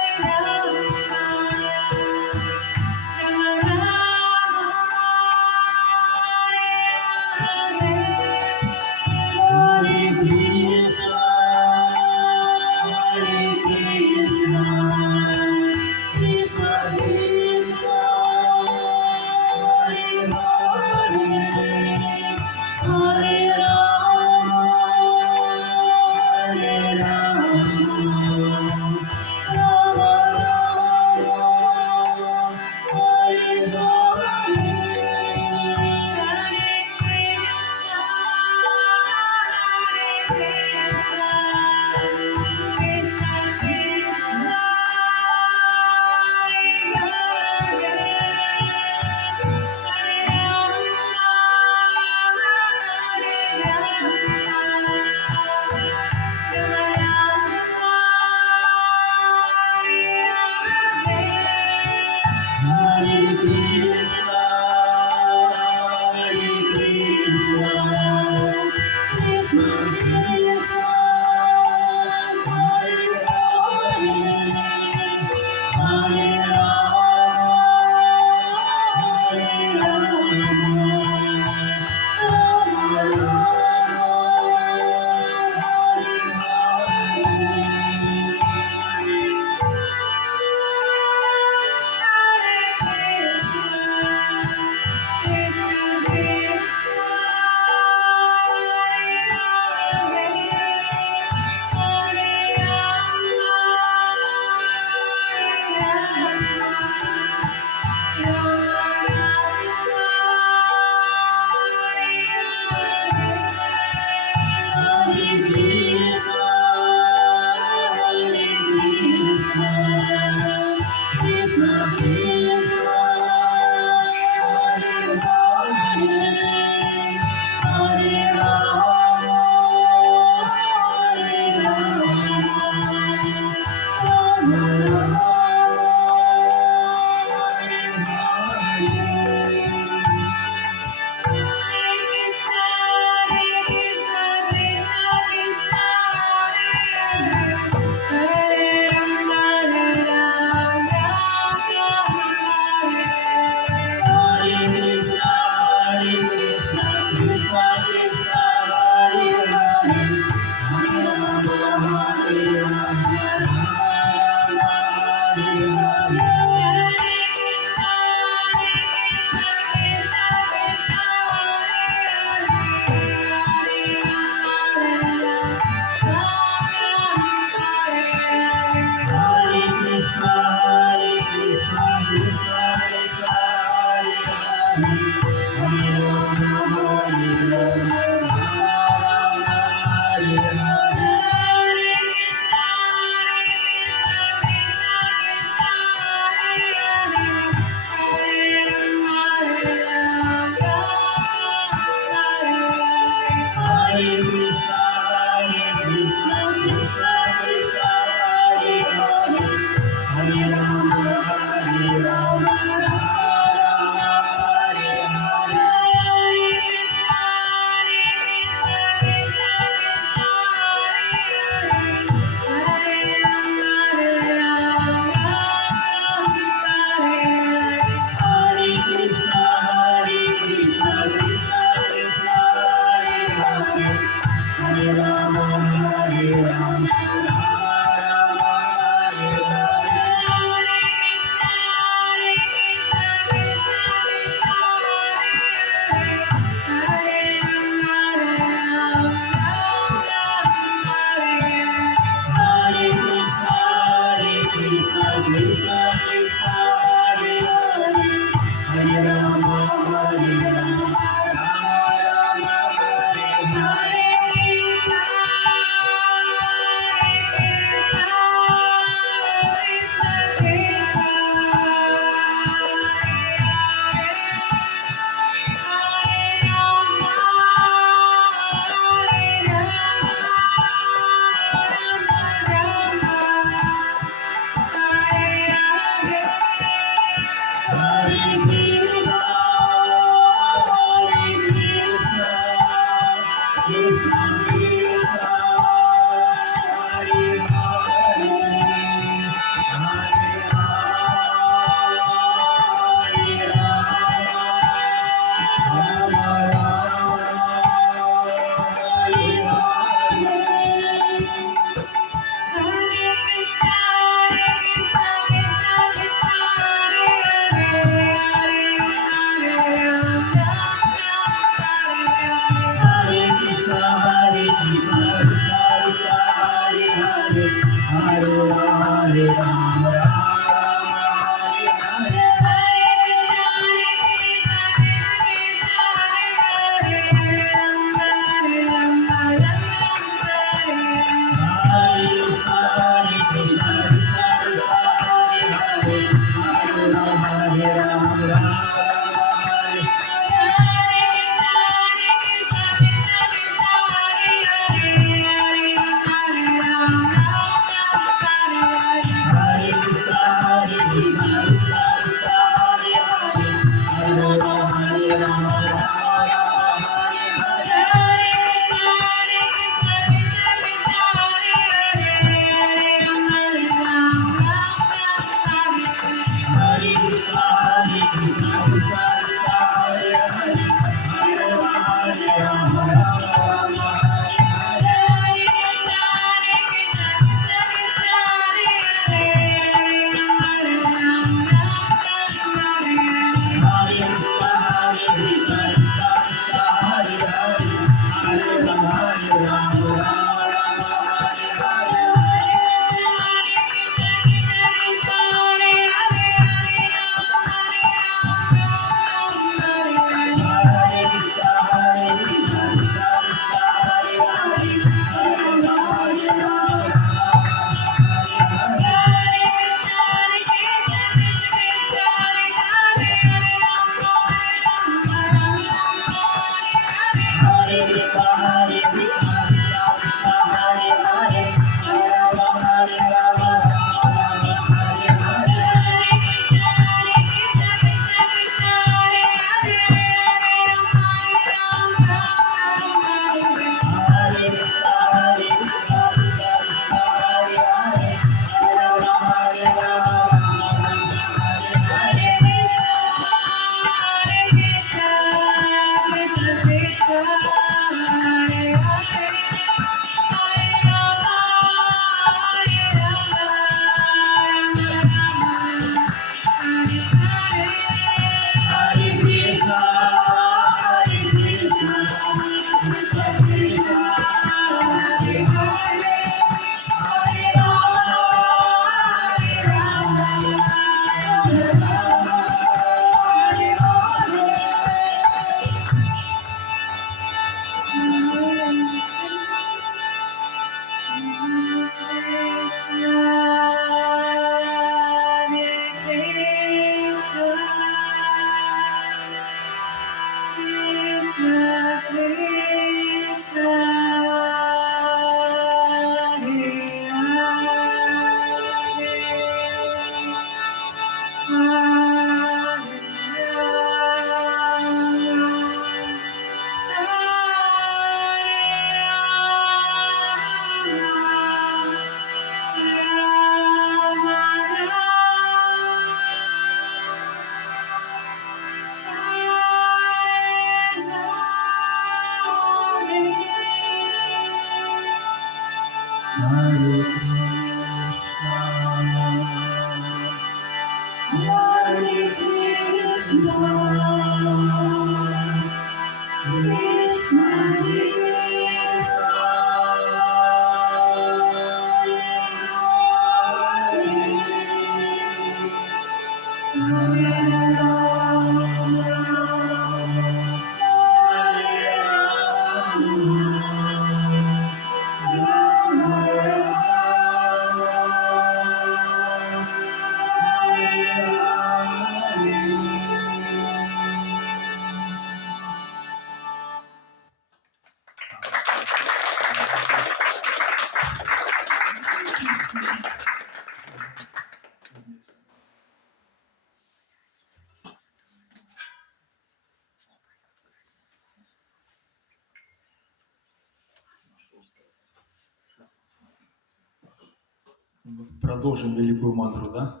Продолжим великую мантру, да?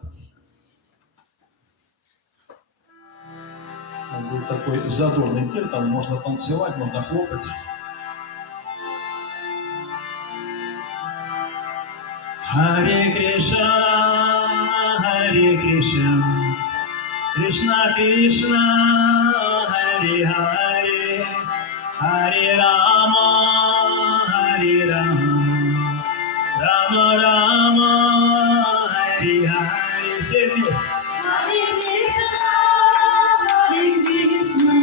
Он будет такой задорный тир, там можно танцевать, можно хлопать. Харе Кришна, Кришна Кришна, Харе Харе, Харе Рама, Рама Рама, Харе Харе. Все вместе. Hare Krishna, Hare Krishna,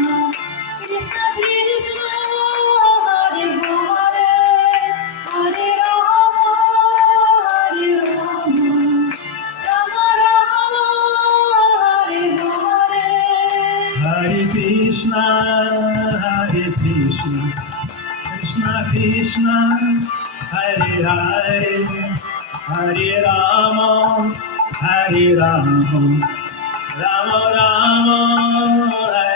Krishna Krishna, Hare Hare, Hare Rama, Rama Rama, Hare Hare. Hare Krishna, Krishna Krishna, Hare Hare, Hare Rama, Rama Rama, Hare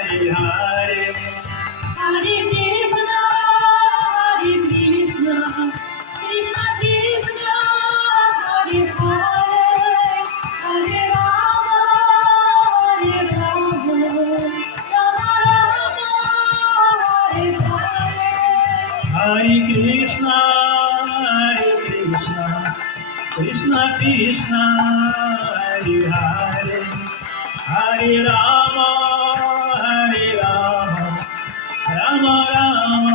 Krishna, Hare Hare, Hare Rama, Rama Rama,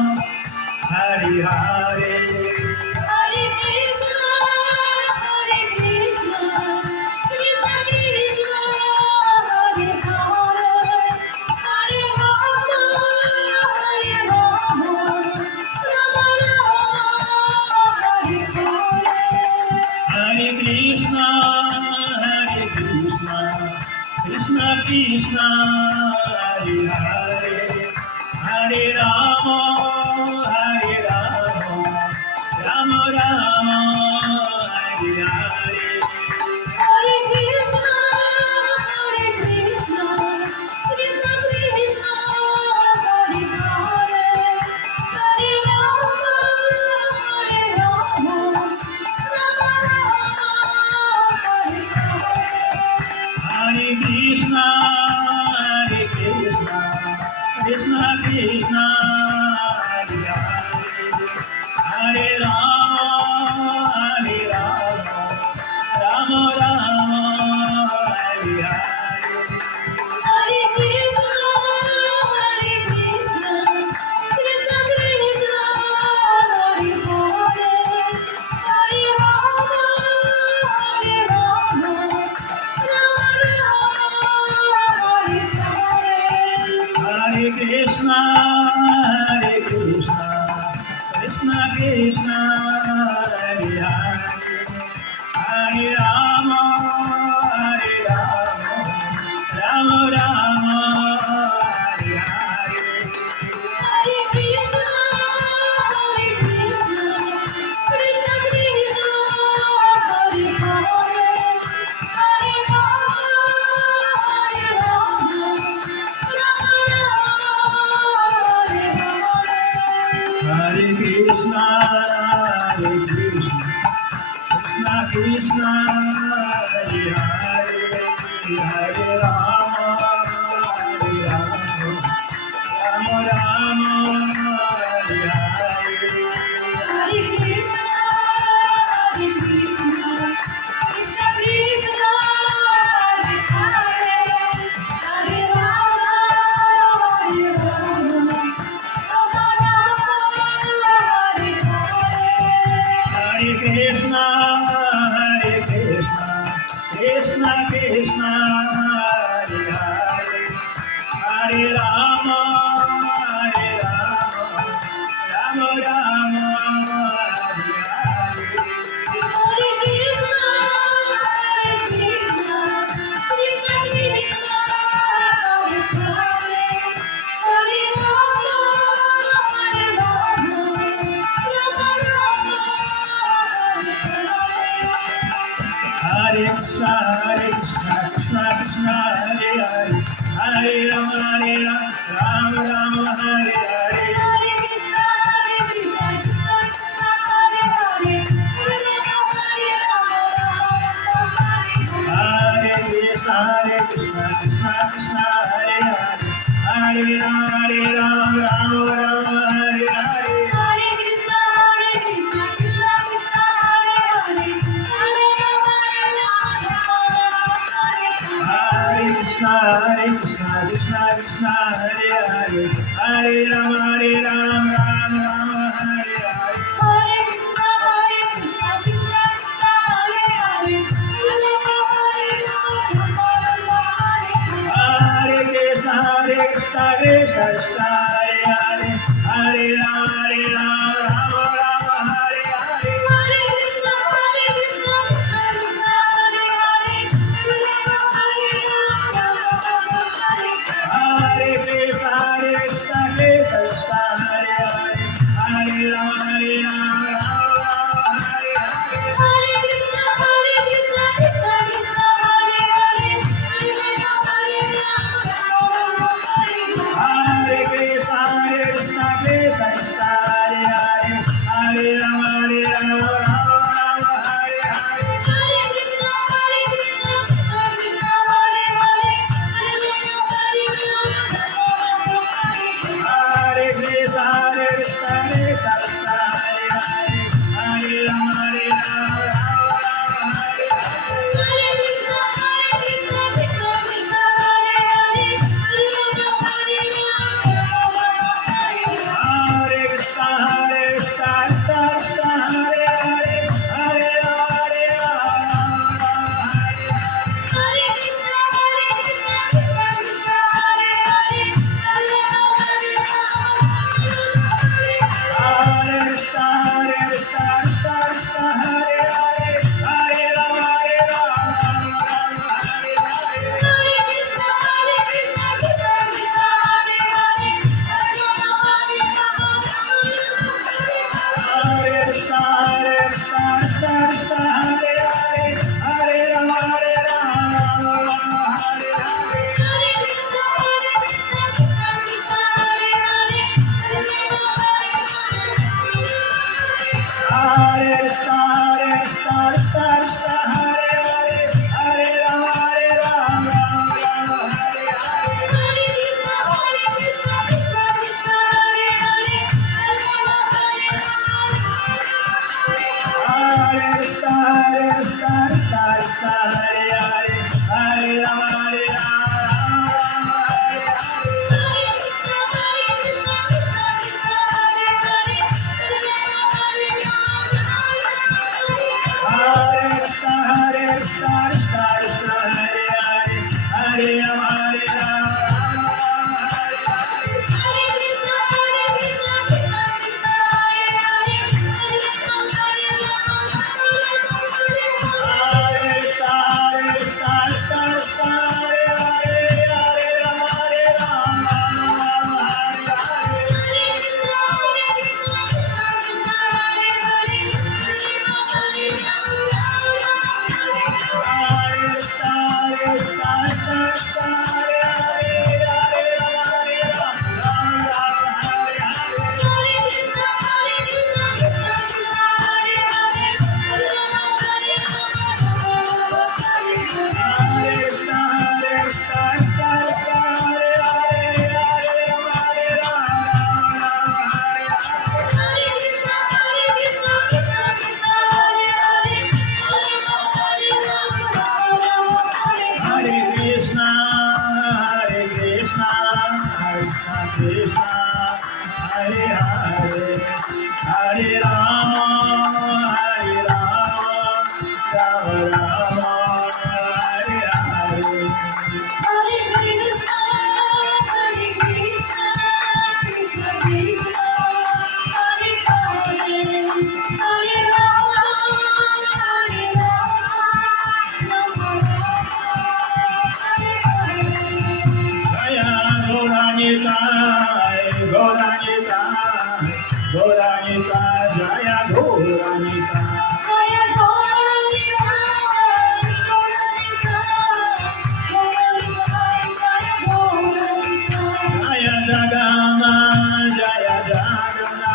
Hare Hare. Hare Krishna, Krishna Krishna, Hare Hare, Hare Rama, Rama Rama, Hare Hare. Hare Krishna, Krishna Krishna, Hare Hare, Hare Rama, Rama Rama, Hare Hare. Hare Krishna, Krishna Krishna, Hare Hare, Hare Rama, Rama Rama, Hare Hare. Hare Krishna, Krishna Krishna, Hare Hare, Hare Rama, Rama Rama, Hare Hare. Hare Krishna, Krishna Krishna, Hare Hare, Hare Rama, Rama Rama, Hare Hare. Hare Krishna, Krishna Krishna, Hare Hare, Hare Rama, Rama Rama, Hare Hare. Hare Krishna, Krishna Krishna, Hare Hare, Hare Rama, Rama Rama, Hare Hare. Hare Krishna, Krishna Krishna, Hare Hare, Hare Rama, Rama Rama, Hare Hare. Hare Krishna, Krishna Krishna, Hare Hare, Hare Rama, Rama Rama, Hare Hare. Hare Krishna, Krishna Krishna, Hare Hare, Hare Rama, Rama Rama, Hare Hare. Hare Krishna, Krishna Krishna, Hare Hare, Hare Rama, Rama Rama, Hare Hare. Hare Krishna, Krishna Krishna, Hare Hare, Hare Rama, Rama Rama, Hare Hare. Hare Krishna, Krishna Krishna, Hare Hare, Hare Rama, Rama Rama, Hare Hare. Hare Krishna, Krishna Krishna, Hare Hare, Hare Rama, Rama Rama, Hare Hare. Hare Krishna, Krishna Krishna, Hare Hare, Hare Rama, Rama Rama, Hare Hare. Hare Krishna, Krishna Krishna, Hare Hare, Hare Rama, Rama Rama, Hare Hare. Hare Krishna, Krishna Krishna, Hare Hare, Hare Rama, Rama Rama, Hare Hare. Hare Krishna, Krishna Krishna, Hare Hare, Hare Rama, Rama Rama, Hare Hare. Hare Krishna, Krishna Krishna, Hare Hare, Hare Rama, Rama Rama, Hare Hare. Hare Krishna, Krishna Krishna, Hare Hare, Hare Rama, Rama Rama, Hare Hare. Hare Krishna, Krishna Krishna, Hare Hare, Hare Rama, Rama Rama, Hare Hare. Hare Krishna, Krishna, Hare Hare, Hare Rama, Rama Rama, Hare Hare. Hare Krishna, Hare Krishna, Krishna Krishna, Hare Hare, Hare Rama, Rama Rama, Hare Hare. Jaya Gauranitai, Gauranitai, Gauranitai, Jaya Gauranitai. Jaya Gauranitai, Gauranitai, Jaya Gauranitai. Jaya Jagama, Jaya Jagana,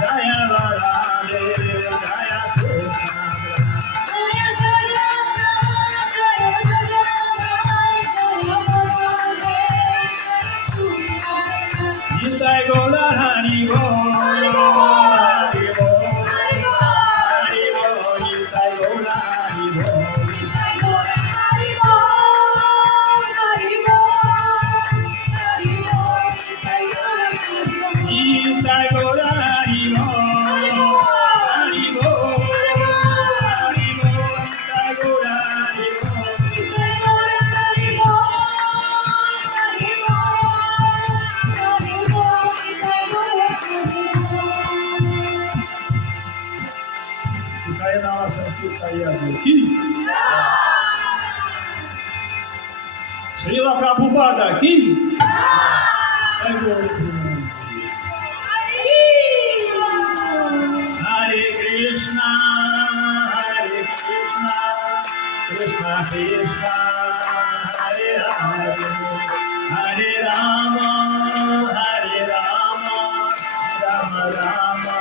Jaya Baladev, Jaya Krishna. Jaya Jaya Jaya Jaya Nitai Gaura Hari Bol, Hari Bol, Hari Bol, Nitai Gaura Hari Bol. Nitai Gaura Hari Bol, Hari Bol, Hari Bol, Nitai Gaura Hari Bol. Nitai Nava Sanskirta Yadu Ki. Srila Prabhupada Ki. Jai Gaura Premanandi. Hare Krishna, Krishna Krishna, Hare Hare, Hare Rama, Rama Rama,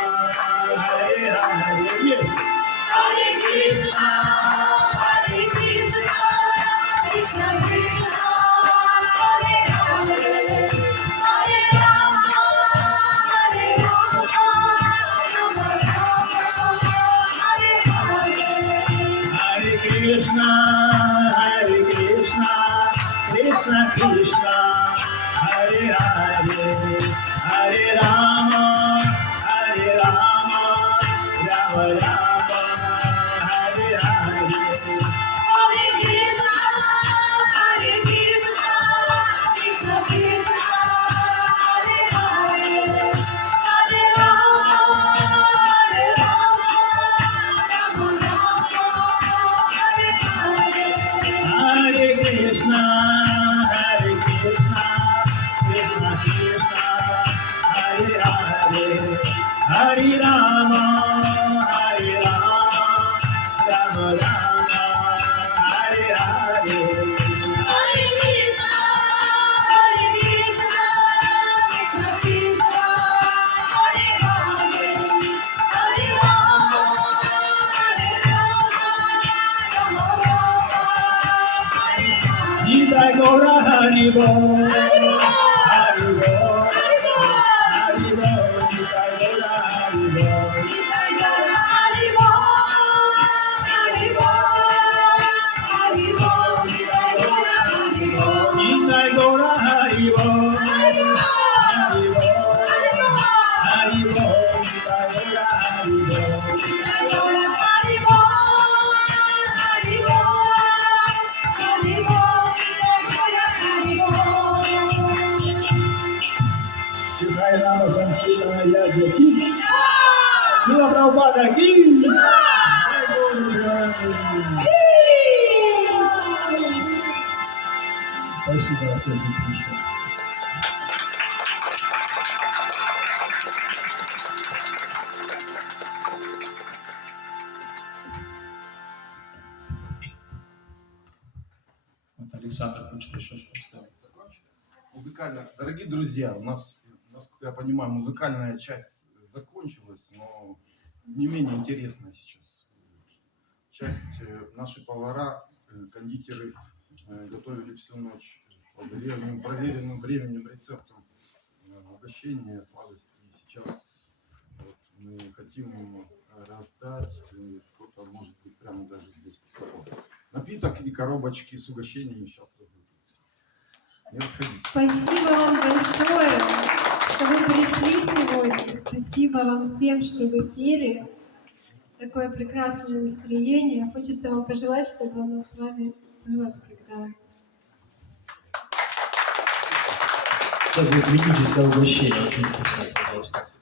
Hare Hare. Yes. Hare Krishna, Hare Krishna, Krishna Krishna, Hare Hare, Hare Rama, Rama Rama, Hare Hare. Hare Krishna, Krishna Krishna, Hare Hare, Hare Rama, Rama Rama, Hare Hare. Hare Krishna, Hare Krishna, Krishna Krishna, Hare Hare, Hare Rama, Rama Rama, Hare Hare. Hare Krishna, Krishna Krishna, Hare Hare, Hare Rama, Rama Rama, Hare Hare. Hare Krishna, Hare Krishna, Krishna Krishna, Hare Hare, Hare Rama, Rama Rama, Hare Hare. Nitai Gaura Hari Bol, Hari Bol, Hari Bol, Nitai Gaura Hari Bol. Nitai Gaura Hari Bol, Hari Bol, Hari Bol, Nitai Gaura Hari Bol. Jai Rama Sankirtana Yadu Ki. Srila Prabhupada Ki. Jai Gaura Premanandi. Спасибо, Василий пришел. Вот Александр хочет еще что-то сказать. Музыкально. Дорогие друзья, у нас, насколько я понимаю, музыкальная часть закончилась, но не менее интересная сейчас. Часть наши повара, кондитеры готовили всю ночь по проверенным временем рецептам угощения, сладости. Сейчас вот, мы хотим раздать, кто-то может быть прямо даже здесь напиток и коробочки с угощениями сейчас раздадутся. Не расходитесь. Спасибо вам большое. Спасибо вам всем, что вы пели. Такое прекрасное настроение. Хочется вам пожелать, чтобы оно с вами было всегда. Это будет критическое угощение. Очень вкусно, пожалуйста.